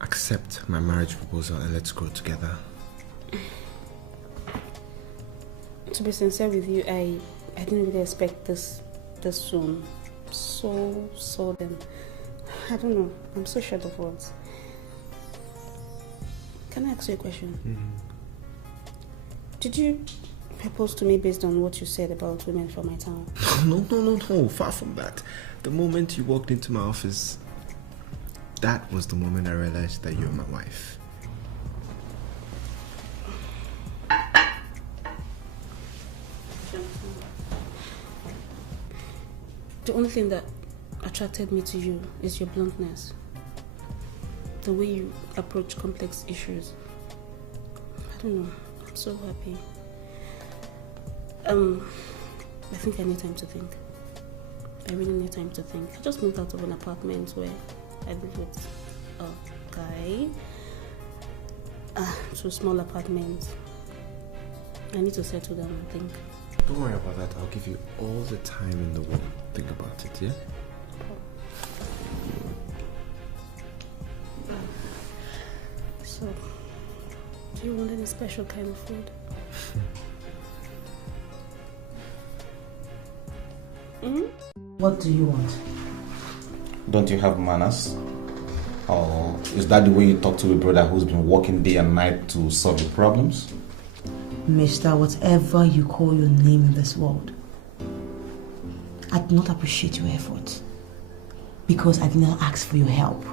Accept my marriage proposal and let's grow together. To be sincere with you, I didn't really expect this soon. So sudden. I don't know. I'm so short of words. Can I ask you a question? Did you propose to me based on what you said about women from my town? No. Far from that. The moment you walked into my office, that was the moment I realized that you're my wife. The only thing that attracted me to you is your bluntness. The way you approach complex issues. I don't know. I'm so happy. I think I need time to think. I really need time to think. I just moved out of an apartment where I live with a guy. To a small apartment. I need to settle down and think. Don't worry about that. I'll give you all the time in the world. Think about it, yeah? So, do you want any special kind of food? What do you want? Don't you have manners? Or is that the way you talk to a brother who's been working day and night to solve your problems? Mister, whatever you call your name in this world, I do not appreciate your effort because I did not ask for your help.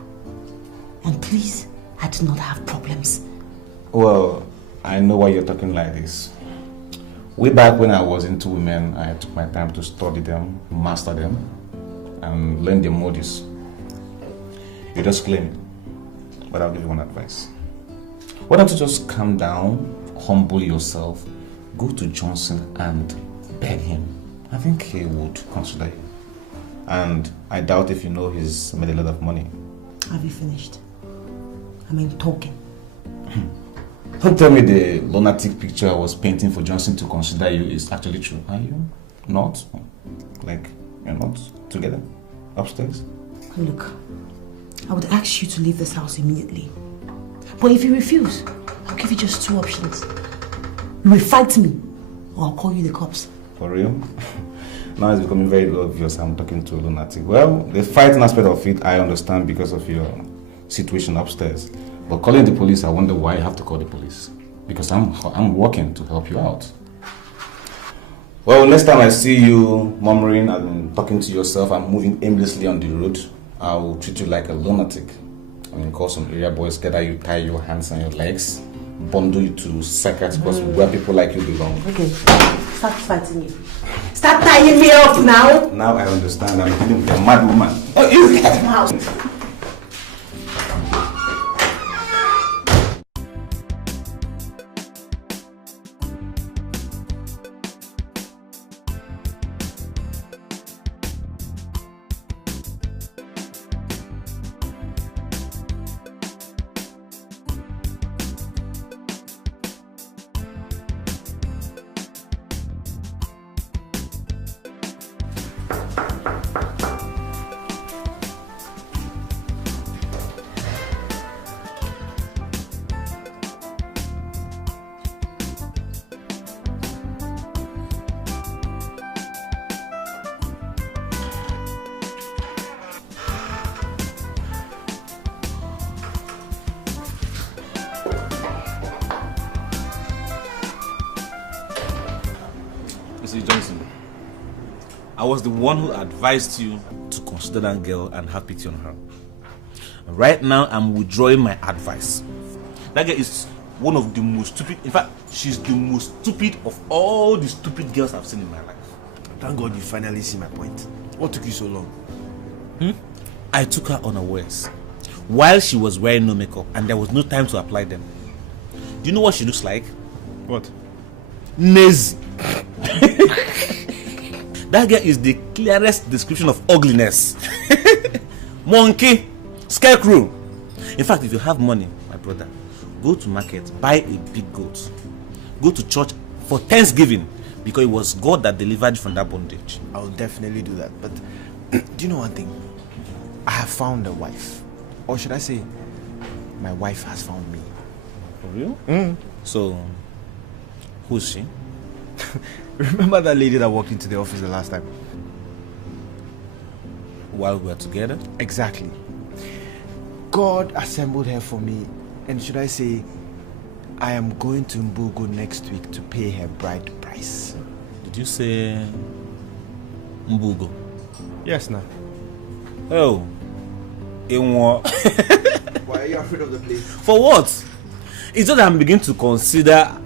And please, I do not have problems. Well, I know why you're talking like this. Way back when I was into women, I took my time to study them, master them, and learn their modus. You just claim it, but I'll give you one advice. Why don't you just calm down, humble yourself, go to Johnson and beg him. I think he would consider you. And I doubt if you know he's made a lot of money. Have you finished? I mean, talking. Don't tell me the lunatic picture I was painting for Johnson to consider you is actually true. Are you not? Like, you're not together upstairs? Look, I would ask you to leave this house immediately. But if you refuse, I'll give you just two options. You will fight me, or I'll call you the cops. For real? Now it's becoming very obvious I'm talking to a lunatic. Well, the fighting aspect of it, I understand because of your situation upstairs. But calling the police, I wonder why you have to call the police. Because I'm working to help you out. Well, next time I see you murmuring and talking to yourself and moving aimlessly on the road, I'll treat you like a lunatic. I mean, call some area boys, gather you, tie your hands and your legs, bundle you to psychiatric hospital where people like you belong. Okay, start fighting me. Start tying me up now. Now I understand. I'm dealing with a mad woman. Oh, you get out. Mrs. Johnson, I was the one who advised you to consider that girl and have pity on her. Right now, I'm withdrawing my advice. That girl is one of the most stupid, in fact, she's the most stupid of all the stupid girls I've seen in my life. Thank God you finally see my point. What took you so long? I took her unawares while she was wearing no makeup and there was no time to apply them. Do you know what she looks like? What? Nazi. That girl is the clearest description of ugliness. Monkey, scarecrow. In fact, if you have money, my brother, go to market, buy a big goat, go to church for Thanksgiving, because it was God that delivered you from that bondage. I will definitely do that. But do you know one thing? I have found a wife, or should I say, my wife has found me. For real? So, who's she? Remember that lady that walked into the office the last time? While we were together? Exactly. God assembled her for me, and should I say, I am going to Mbugo next week to pay her bride price. Did you say Mbugo? Yes, now. Oh. In what? Why are you afraid of the place? For what? It's just that I'm beginning to consider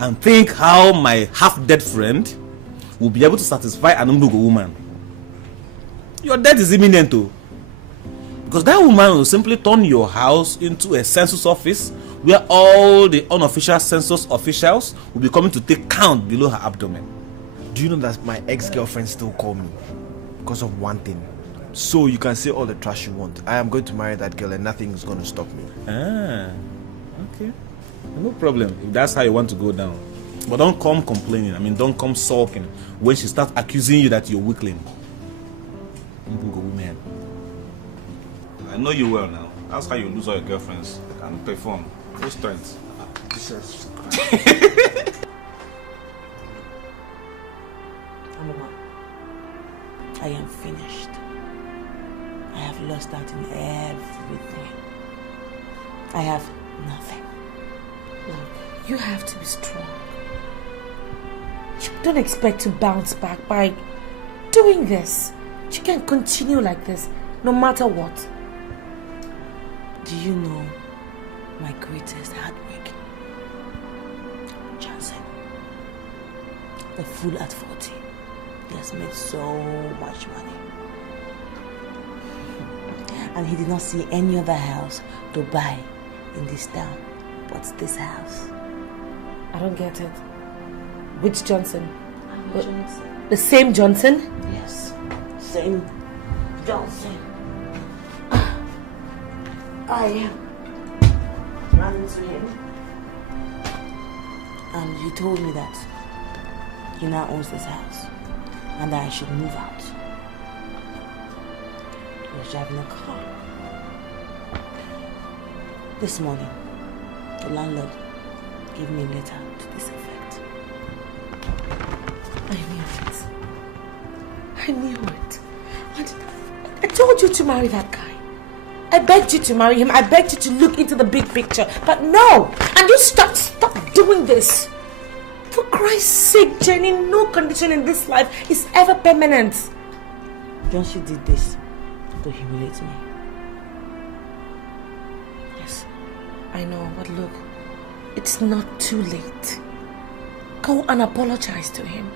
and think how my half-dead friend will be able to satisfy an Mbugo woman. Your death is imminent, too. Because that woman will simply turn your house into a census office where all the unofficial census officials will be coming to take count below her abdomen. Do you know that my ex-girlfriend still call me? because of one thing. So you can say all the trash you want. I am going to marry that girl and nothing is going to stop me. Ah, okay. No problem if that's how you want to go down. But don't come complaining. I mean, don't come sulking when she starts accusing you that you're weakling. Women. I know you well now. That's how you lose all your girlfriends and perform. Full strength. Jesus Amoma, I am finished. I have lost out in everything. I have nothing. Look, you have to be strong. You don't expect to bounce back by doing this. You can't continue like this, no matter what. Do you know my greatest heartbreak? Johnson. The fool at 40. He has made so much money. And he did not see any other house to buy in this town but this house. I don't get it. Which Johnson? Johnson. The same Johnson? Yes. Same Johnson. I ran into him and he told me that he now owns this house and that I should move out. He was driving a car. This morning, the landlord gave me a letter to this effect. I knew it. I knew it. I told you to marry that guy. I begged you to marry him. I begged you to look into the big picture. But no! And you stop doing this. For Christ's sake, Jenny, no condition in this life is ever permanent. Johnson did this to humiliate me. Yes, I know, but look, it's not too late. Go and apologize to him.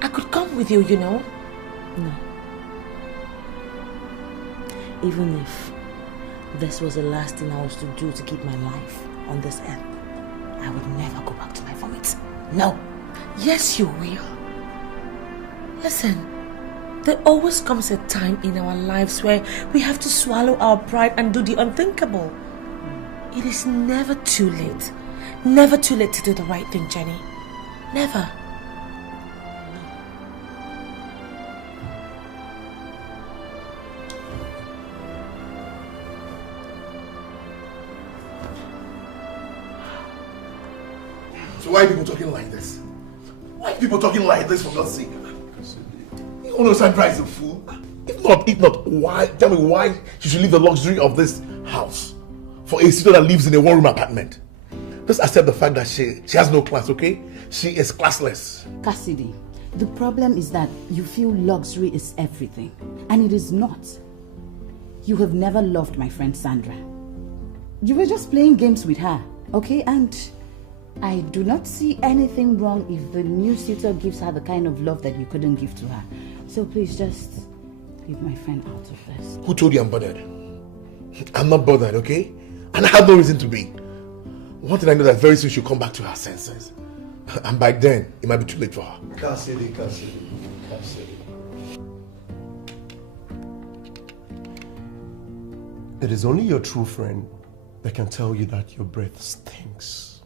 I could come with you, you know. No. Even if this was the last thing I was to do to keep my life on this earth, I would never go back to my vomit. No. Yes, you will. Listen, there always comes a time in our lives where we have to swallow our pride and do the unthinkable. It is never too late. Never too late to do the right thing, Jenny. Never. So why are people talking like this? Why are people talking like this, for God's sake? You don't know Sandra is a fool. If not, why? Tell me why she should leave the luxury of this house for a sister that lives in a one-room apartment. Just accept the fact that she has no class, okay? She is classless. Cassidy, the problem is that you feel luxury is everything, and it is not. You have never loved my friend Sandra. You were just playing games with her, okay? And I do not see anything wrong if the new suitor gives her the kind of love that you couldn't give to her. So please just leave my friend out of this. Who told you I'm bothered? I'm not bothered, okay? And I have no reason to be. One thing I know that very soon she'll come back to her senses. And by then, it might be too late for her. Cassidy. It is only your true friend that can tell you that your breath stinks.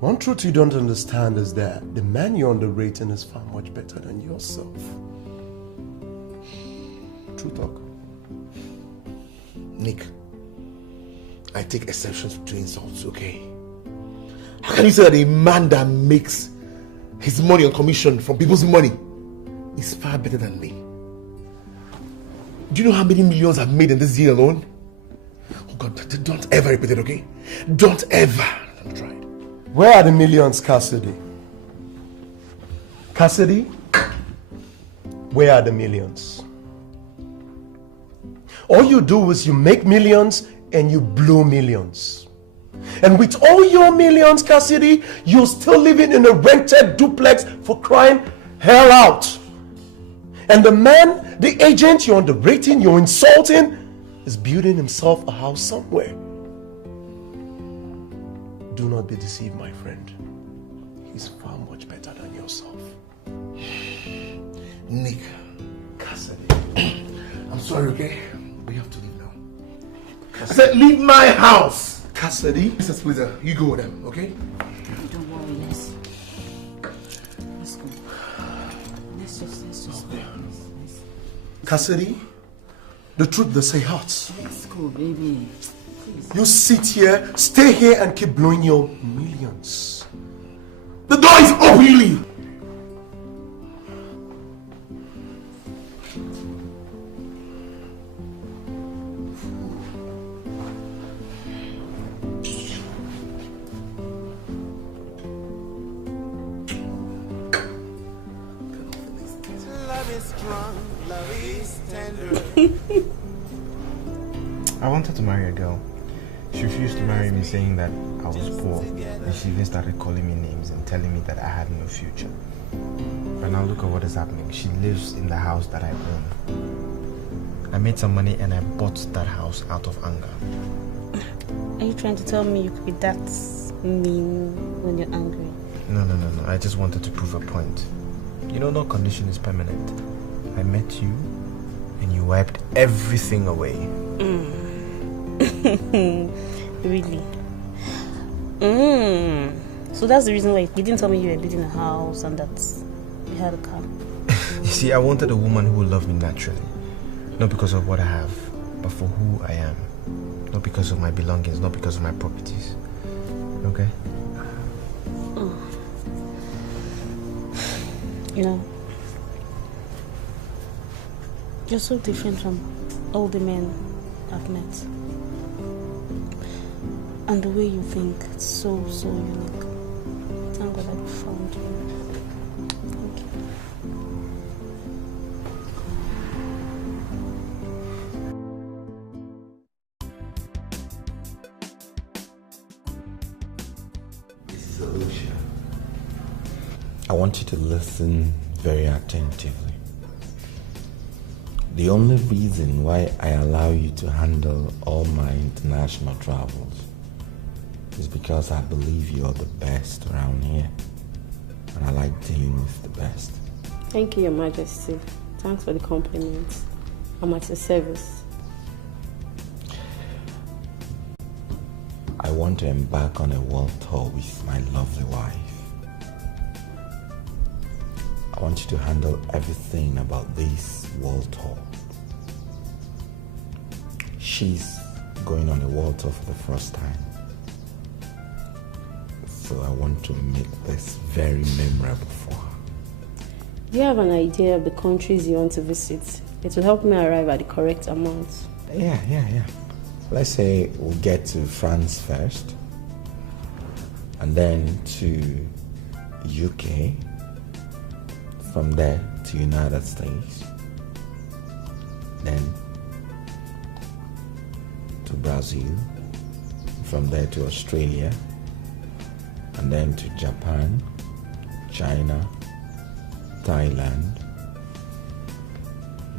One truth you don't understand is that the man you're underrating is far much better than yourself. True talk. Nick, I take exceptions to insults, okay? How can you say that a man that makes his money on commission from people's money is far better than me? Do you know how many millions I've made in this year alone? Oh God, don't ever repeat it, okay? Don't ever. Don't try it. Where are the millions, Cassidy? Cassidy, where are the millions? All you do is you make millions and you blow millions. And with all your millions, Cassidy, you're still living in a rented duplex for crying hell out. And the man, the agent you're underrating, you're insulting, is building himself a house somewhere. Do not be deceived, my friend. He's far much better than yourself. Nick. Cassidy. I'm sorry, okay? We have to leave now. Cassidy. I said leave my house! Cassidy. Mr. Splitter, you go with them, okay? Don't worry, let's go. Let's just go. Cassidy, the truth they say hurts. Let's go, baby. Please. You sit here, stay here and keep blowing your millions. The door is open, you leave! I wanted to marry a girl. She refused to marry me, saying that I was poor, and she even started calling me names and telling me that I had no future. But now look at what is happening. She lives in the house that I own. I made some money and I bought that house out of anger. Are you trying to tell me you could be that mean when you're angry? No. I just wanted to prove a point. You know, no condition is permanent. I met you and you wiped everything away. Really? So that's the reason why you didn't tell me you were building a house and that you had a car. You see, I wanted a woman who would love me naturally. Not because of what I have, but for who I am. Not because of my belongings, not because of my properties. Okay? You know, you're so different from all the men I've met. And the way you think, it's so unique. Thank God I found you. Thank you. This is Alicia. I want you to listen very attentively. The only reason why I allow you to handle all my international travels is because I believe you're the best around here. And I like dealing with the best. Thank you, Your Majesty. Thanks for the compliments. I'm at your service. I want to embark on a world tour with my lovely wife. I want you to handle everything about this world tour. She's going on a world tour for the first time. So I want to make this very memorable for her. Do you have an idea of the countries you want to visit? It will help me arrive at the correct amount. Yeah. Let's say we'll get to France first, and then to UK, from there to United States, then to Brazil, from there to Australia, and then to Japan, China, Thailand,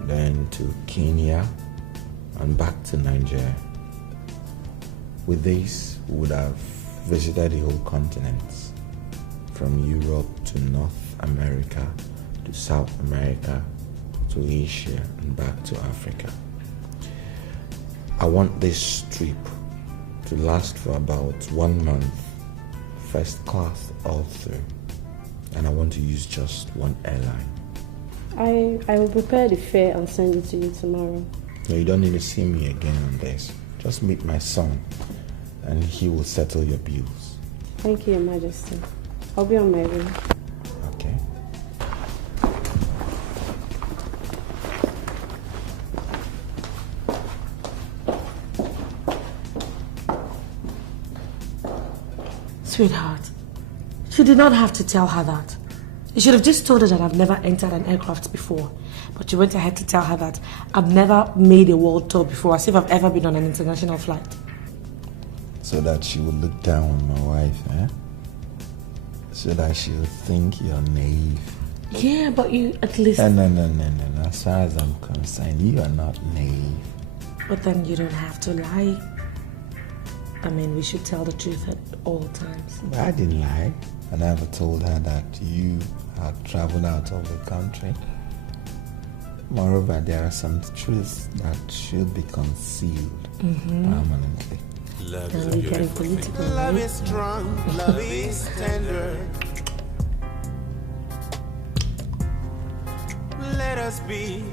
then to Kenya, and back to Nigeria. With this, we would have visited the whole continent, from Europe to North America, to South America, to Asia, and back to Africa. I want this trip to last for about 1 month, first class all through, and I want to use just one airline. I will prepare the fare and send it to you tomorrow. No, you don't need to see me again on this. Just meet my son, and he will settle your bills. Thank you, Your Majesty. I'll be on my way. Okay. Sweetheart, you did not have to tell her that. You should have just told her that I've never entered an aircraft before. But you went ahead to tell her that I've never made a world tour before, as if I've ever been on an international flight. So that she will look down on my wife, eh? So that she will think you're naive. Yeah, but you at least... No. As far as I'm concerned, you are not naive. But then you don't have to lie. I mean, we should tell the truth at all times. But I didn't lie. I never told her that you had traveled out of the country. Moreover, there are some truths that should be concealed permanently. Love is beautiful. Love is strong, love is tender. Let us be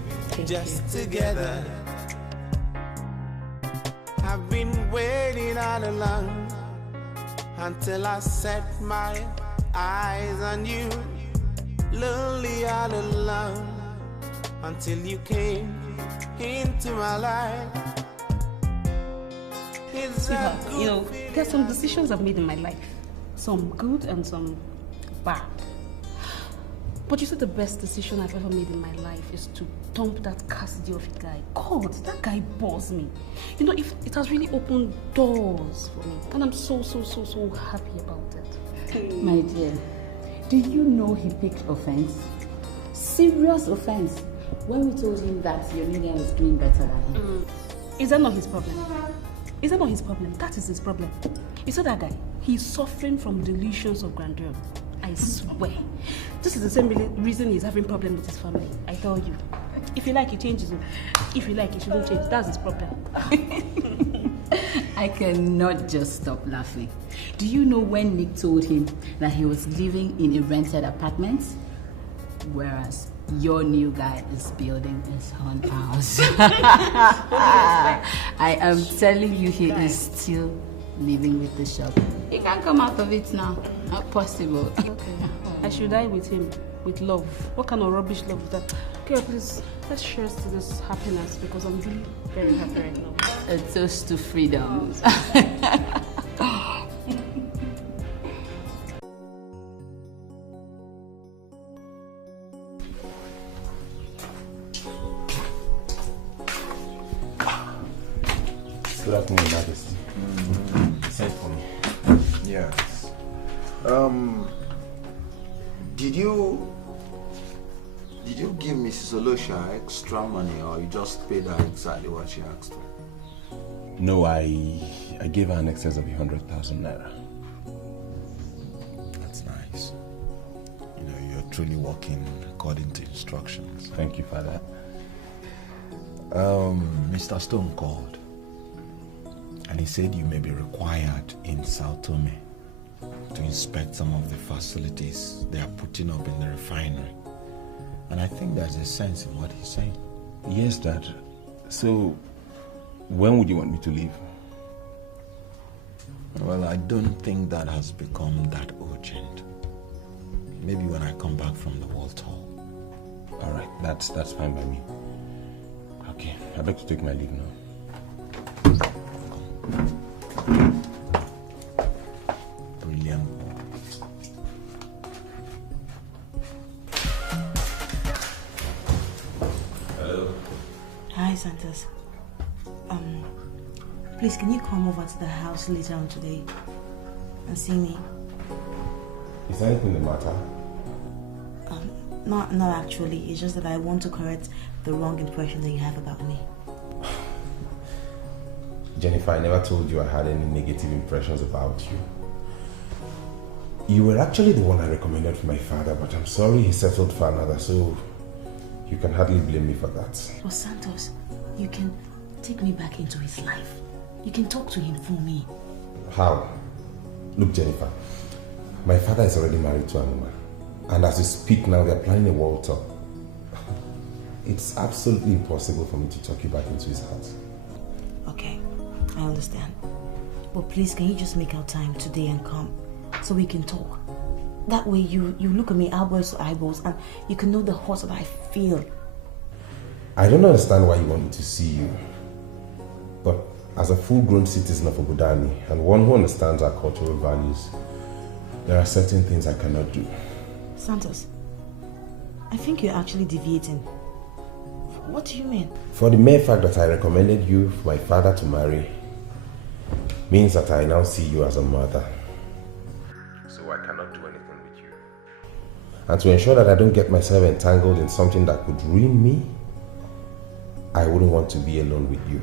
just together. I've been waiting all along until I set my eyes on you. Lonely all alone until you came into my life. You know, there's some decisions I've made in my life. Some good and some bad. But you said the best decision I've ever made in my life is to dump that Cassidy of a guy. God, that guy bores me. You know, it has really opened doors for me. And I'm so happy about it. My dear, do you know he picked offense? Serious offense. When we told him that your media was doing better than him. Is that not his problem? Is that not his problem? That is his problem. You saw that guy? He's suffering from delusions of grandeur. I swear. This is the same reason he's having problem with his family. I tell you. If you like, he changes it. If you like, he shouldn't change. That's his problem. I cannot just stop laughing. Do you know when Nick told him that he was living in a rented apartment? Whereas your new guy is building his own house. I am telling you, he is still living with the shop. He can't come out of it now. Not possible. Okay. I should die with him, with love. What kind of rubbish love is that? Okay, please, let's cheers to this happiness because I'm really very happy right now. A toast to freedom. Good afternoon, Majesty. Send for me. Yes. Did you give Mrs. Olosha extra money or you just paid her exactly what she asked for? No, I gave her an excess of 100,000 naira. That's nice. You know, you're truly working according to instructions. Thank you for that. Mr. Stone called and he said you may be required in Sao Tome to inspect some of the facilities they are putting up in the refinery. And I think there's a sense in what he's saying. Yes, Dad. So, when would you want me to leave? Well, I don't think that has become that urgent. Maybe when I come back from the World Hall. All right, that's fine by me. Okay, I'd like to take my leave now. Brilliant. Hello. Hi, Santos. Please, can you come over to the house later on today and see me? Is anything the matter? Not actually. It's just that I want to correct the wrong impression that you have about me. Jennifer, I never told you I had any negative impressions about you. You were actually the one I recommended for my father, but I'm sorry he settled for another, so you can hardly blame me for that. But Santos, you can take me back into his life. You can talk to him for me. How? Look, Jennifer, my father is already married to a woman, and as we speak now, they are planning a world tour. It's absolutely impossible for me to talk you back into his heart. Okay, I understand. But please, can you just make our time today and come so we can talk? That way you look at me eyeballs to eyeballs and you can know the hurt that I feel. I don't understand why you want me to see you. But as a full-grown citizen of Obodani and one who understands our cultural values, there are certain things I cannot do. Santos, I think you're actually deviating. What do you mean? For the mere fact that I recommended you for my father to marry means that I now see you as a mother. So I cannot do anything with you. And to ensure that I don't get myself entangled in something that could ruin me, I wouldn't want to be alone with you.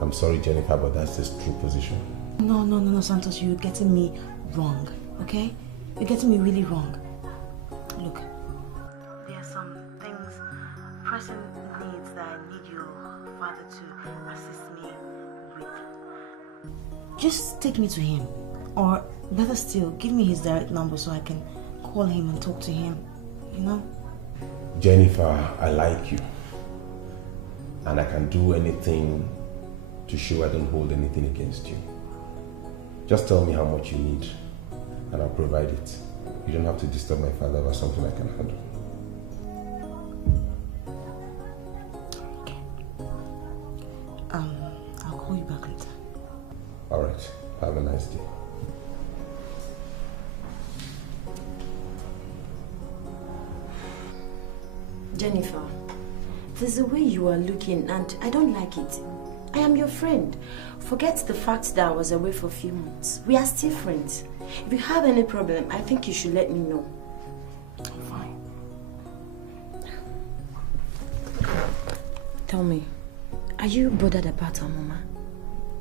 I'm sorry, Jennifer, but that's the true position. No, Santos, you're getting me wrong, okay? You're getting me really wrong. Look, there are some things pressing needs that I need your father to assist me with, just take me to him. Or better still, give me his direct number so I can call him and talk to him, you know? Jennifer, I like you. And I can do anything to show I don't hold anything against you. Just tell me how much you need and I'll provide it. You don't have to disturb my father over something I can handle. Okay. I'll call you back later. Alright, have a nice day. Jennifer, there's a way you are looking and I don't like it. I am your friend. Forget the fact that I was away for a few months. We are still friends. If you have any problem, I think you should let me know. Fine. Tell me, are you bothered about our mama?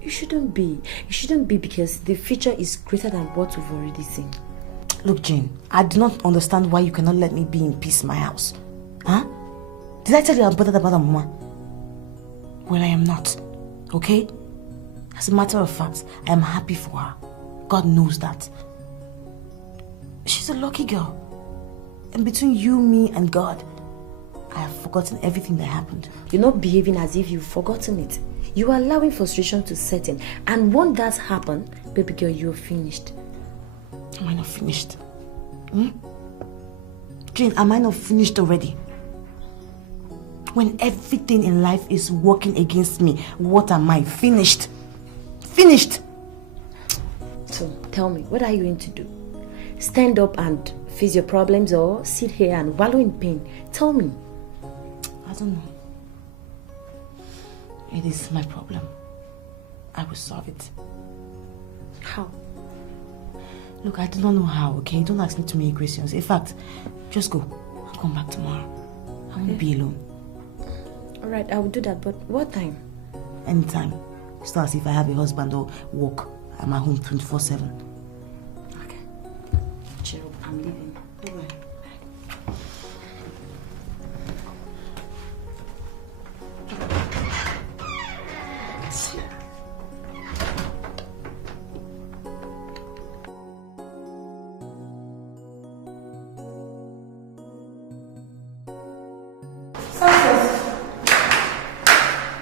You shouldn't be. You shouldn't be because the future is greater than what we've already seen. Look, Jane, I do not understand why you cannot let me be in peace in my house. Huh? Did I tell you I'm bothered about our mama? Well, I am not. Okay? As a matter of fact, I am happy for her. God knows that. She's a lucky girl. And between you, me, and God, I have forgotten everything that happened. You're not behaving as if you've forgotten it. You are allowing frustration to set in. And once that happens, baby girl, you're finished. Am I not finished? Jane, am I not finished already? When everything in life is working against me, what am I? Finished. Finished. So, tell me, what are you going to do? Stand up and face your problems or sit here and wallow in pain? Tell me. I don't know. It is my problem. I will solve it. How? Look, I do not know how, okay? Don't ask me too many questions. In fact, just go. I'll come back tomorrow. I won't be alone. Alright, I will do that, but what time? Anytime. It's not as if I have a husband or work. I'm at home 24/7. Okay. Chill, I'm leaving. Bye-bye.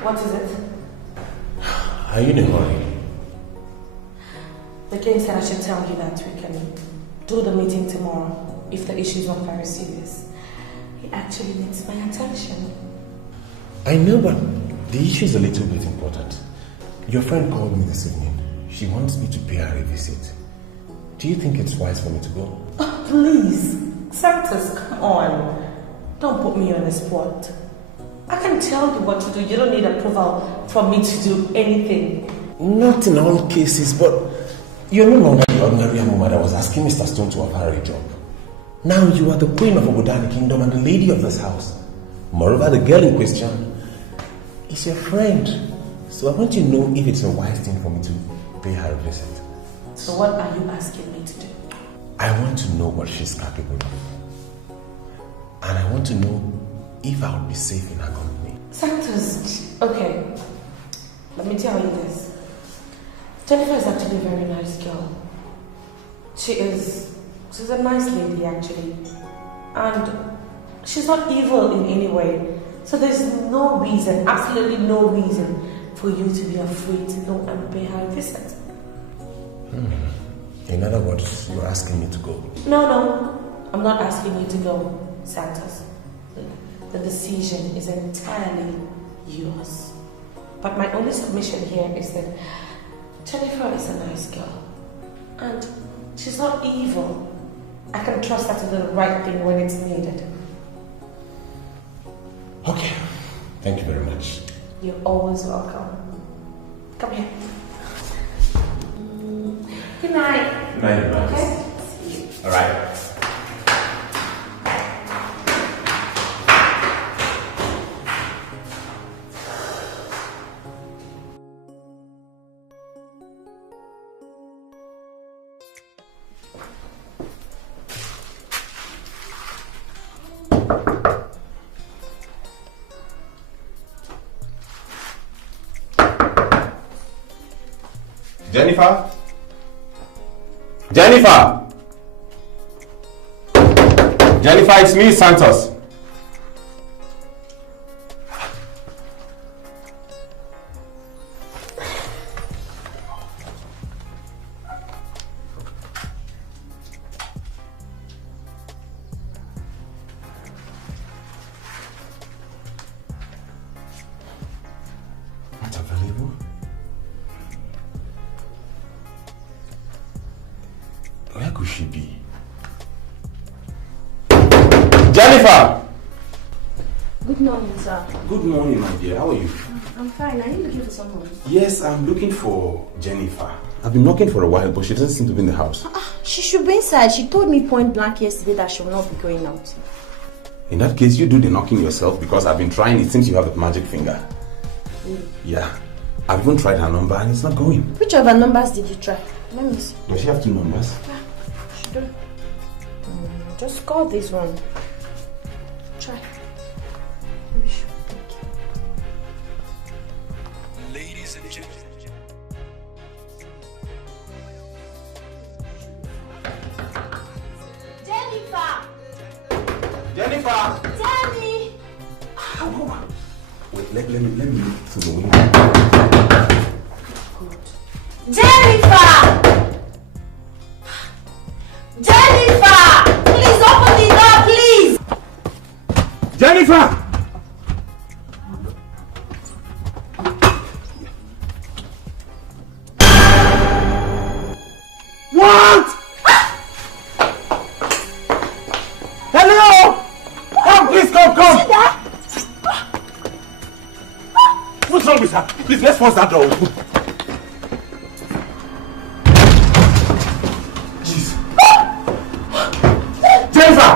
What is it? Are you in a hurry? The king said I should tell you that we can do the meeting tomorrow if the issue is not very serious. He actually needs my attention. I know, but the issue is a little bit important. Your friend called me this evening. She wants me to pay her a visit. Do you think it's wise for me to go? Oh, please. Santos, come on. Don't put me on the spot. I can tell you what to do. You don't need approval from me to do anything. Not in all cases, but you're no longer the ordinary woman that was asking Mr. Stone to offer her a job. Now you are the queen of Obodani Kingdom and the lady of this house. Moreover, the girl in question is your friend. So I want to know if it's a wise thing for me to pay her a visit. So what are you asking me to do? I want to know what she's capable of. And I want to know if I would be safe in her company. Santos, okay. Let me tell you this. Jennifer is actually a very nice girl. She's a nice lady actually. And she's not evil in any way. So there's no reason, absolutely no reason for you to be afraid to go and pay her a visit. In other words, you're asking me to go. No, I'm not asking you to go, Santos. The decision is entirely yours. But my only submission here is that Jennifer is a nice girl. And she's not evil. I can trust her to do the right thing when it's needed. Okay. Thank you very much. You're always welcome. Come here. Good night. Good night, Okay? All right. Jennifer? Jennifer! Jennifer, it's me, Santos. Not available? Where could she be? Jennifer! Good morning, sir. Good morning, my dear. How are you? I'm fine. Are you looking for someone? Yes, I'm looking for Jennifer. I've been knocking for a while, but she doesn't seem to be in the house. She should be inside. She told me point blank yesterday that she will not be going out. In that case, you do the knocking yourself because I've been trying. It seems you have a magic finger. Yeah. I've even tried her number and it's not going. Which of her numbers did you try? Let me see. Does she have 2 numbers? She do. Just call this one. Try. Maybe she will take it. Ladies and gentlemen. Jennifer! Jennifer! Jenny! Wait, let me look through the window. Jennifer! Jennifer! Please open the door, please! Jennifer! What? Hello! Come, please, come! What's wrong with her? Please, let's force that door open. Jeez. Jennifer!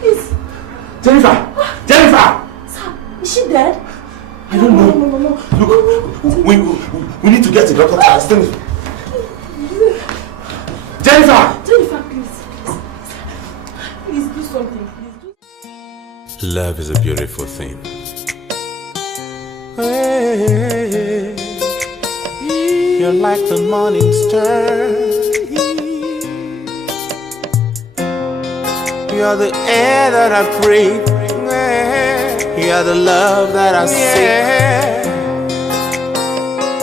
Please. Jennifer! Sir, is she dead? I don't know. No. Look, we need to get a doctor to assist. Jennifer! Jennifer, please. Please do something. Love is a beautiful thing. Hey, you're like the morning star. You're the air that I breathe. You're the love that I seek.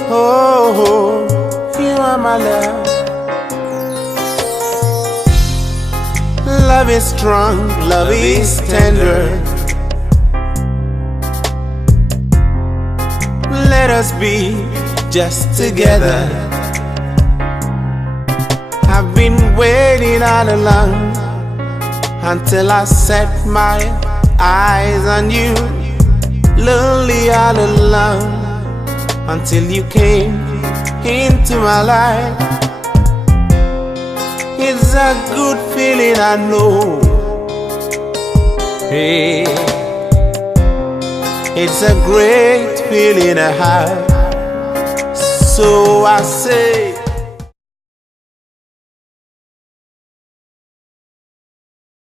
Oh, you are my love. Love is strong, love is tender. Let us be just together. I've been waiting all along until I set my eyes on you. Lonely all alone until you came into my life. It's a good feeling, I know. Hey, it's a great feeling I have. So I say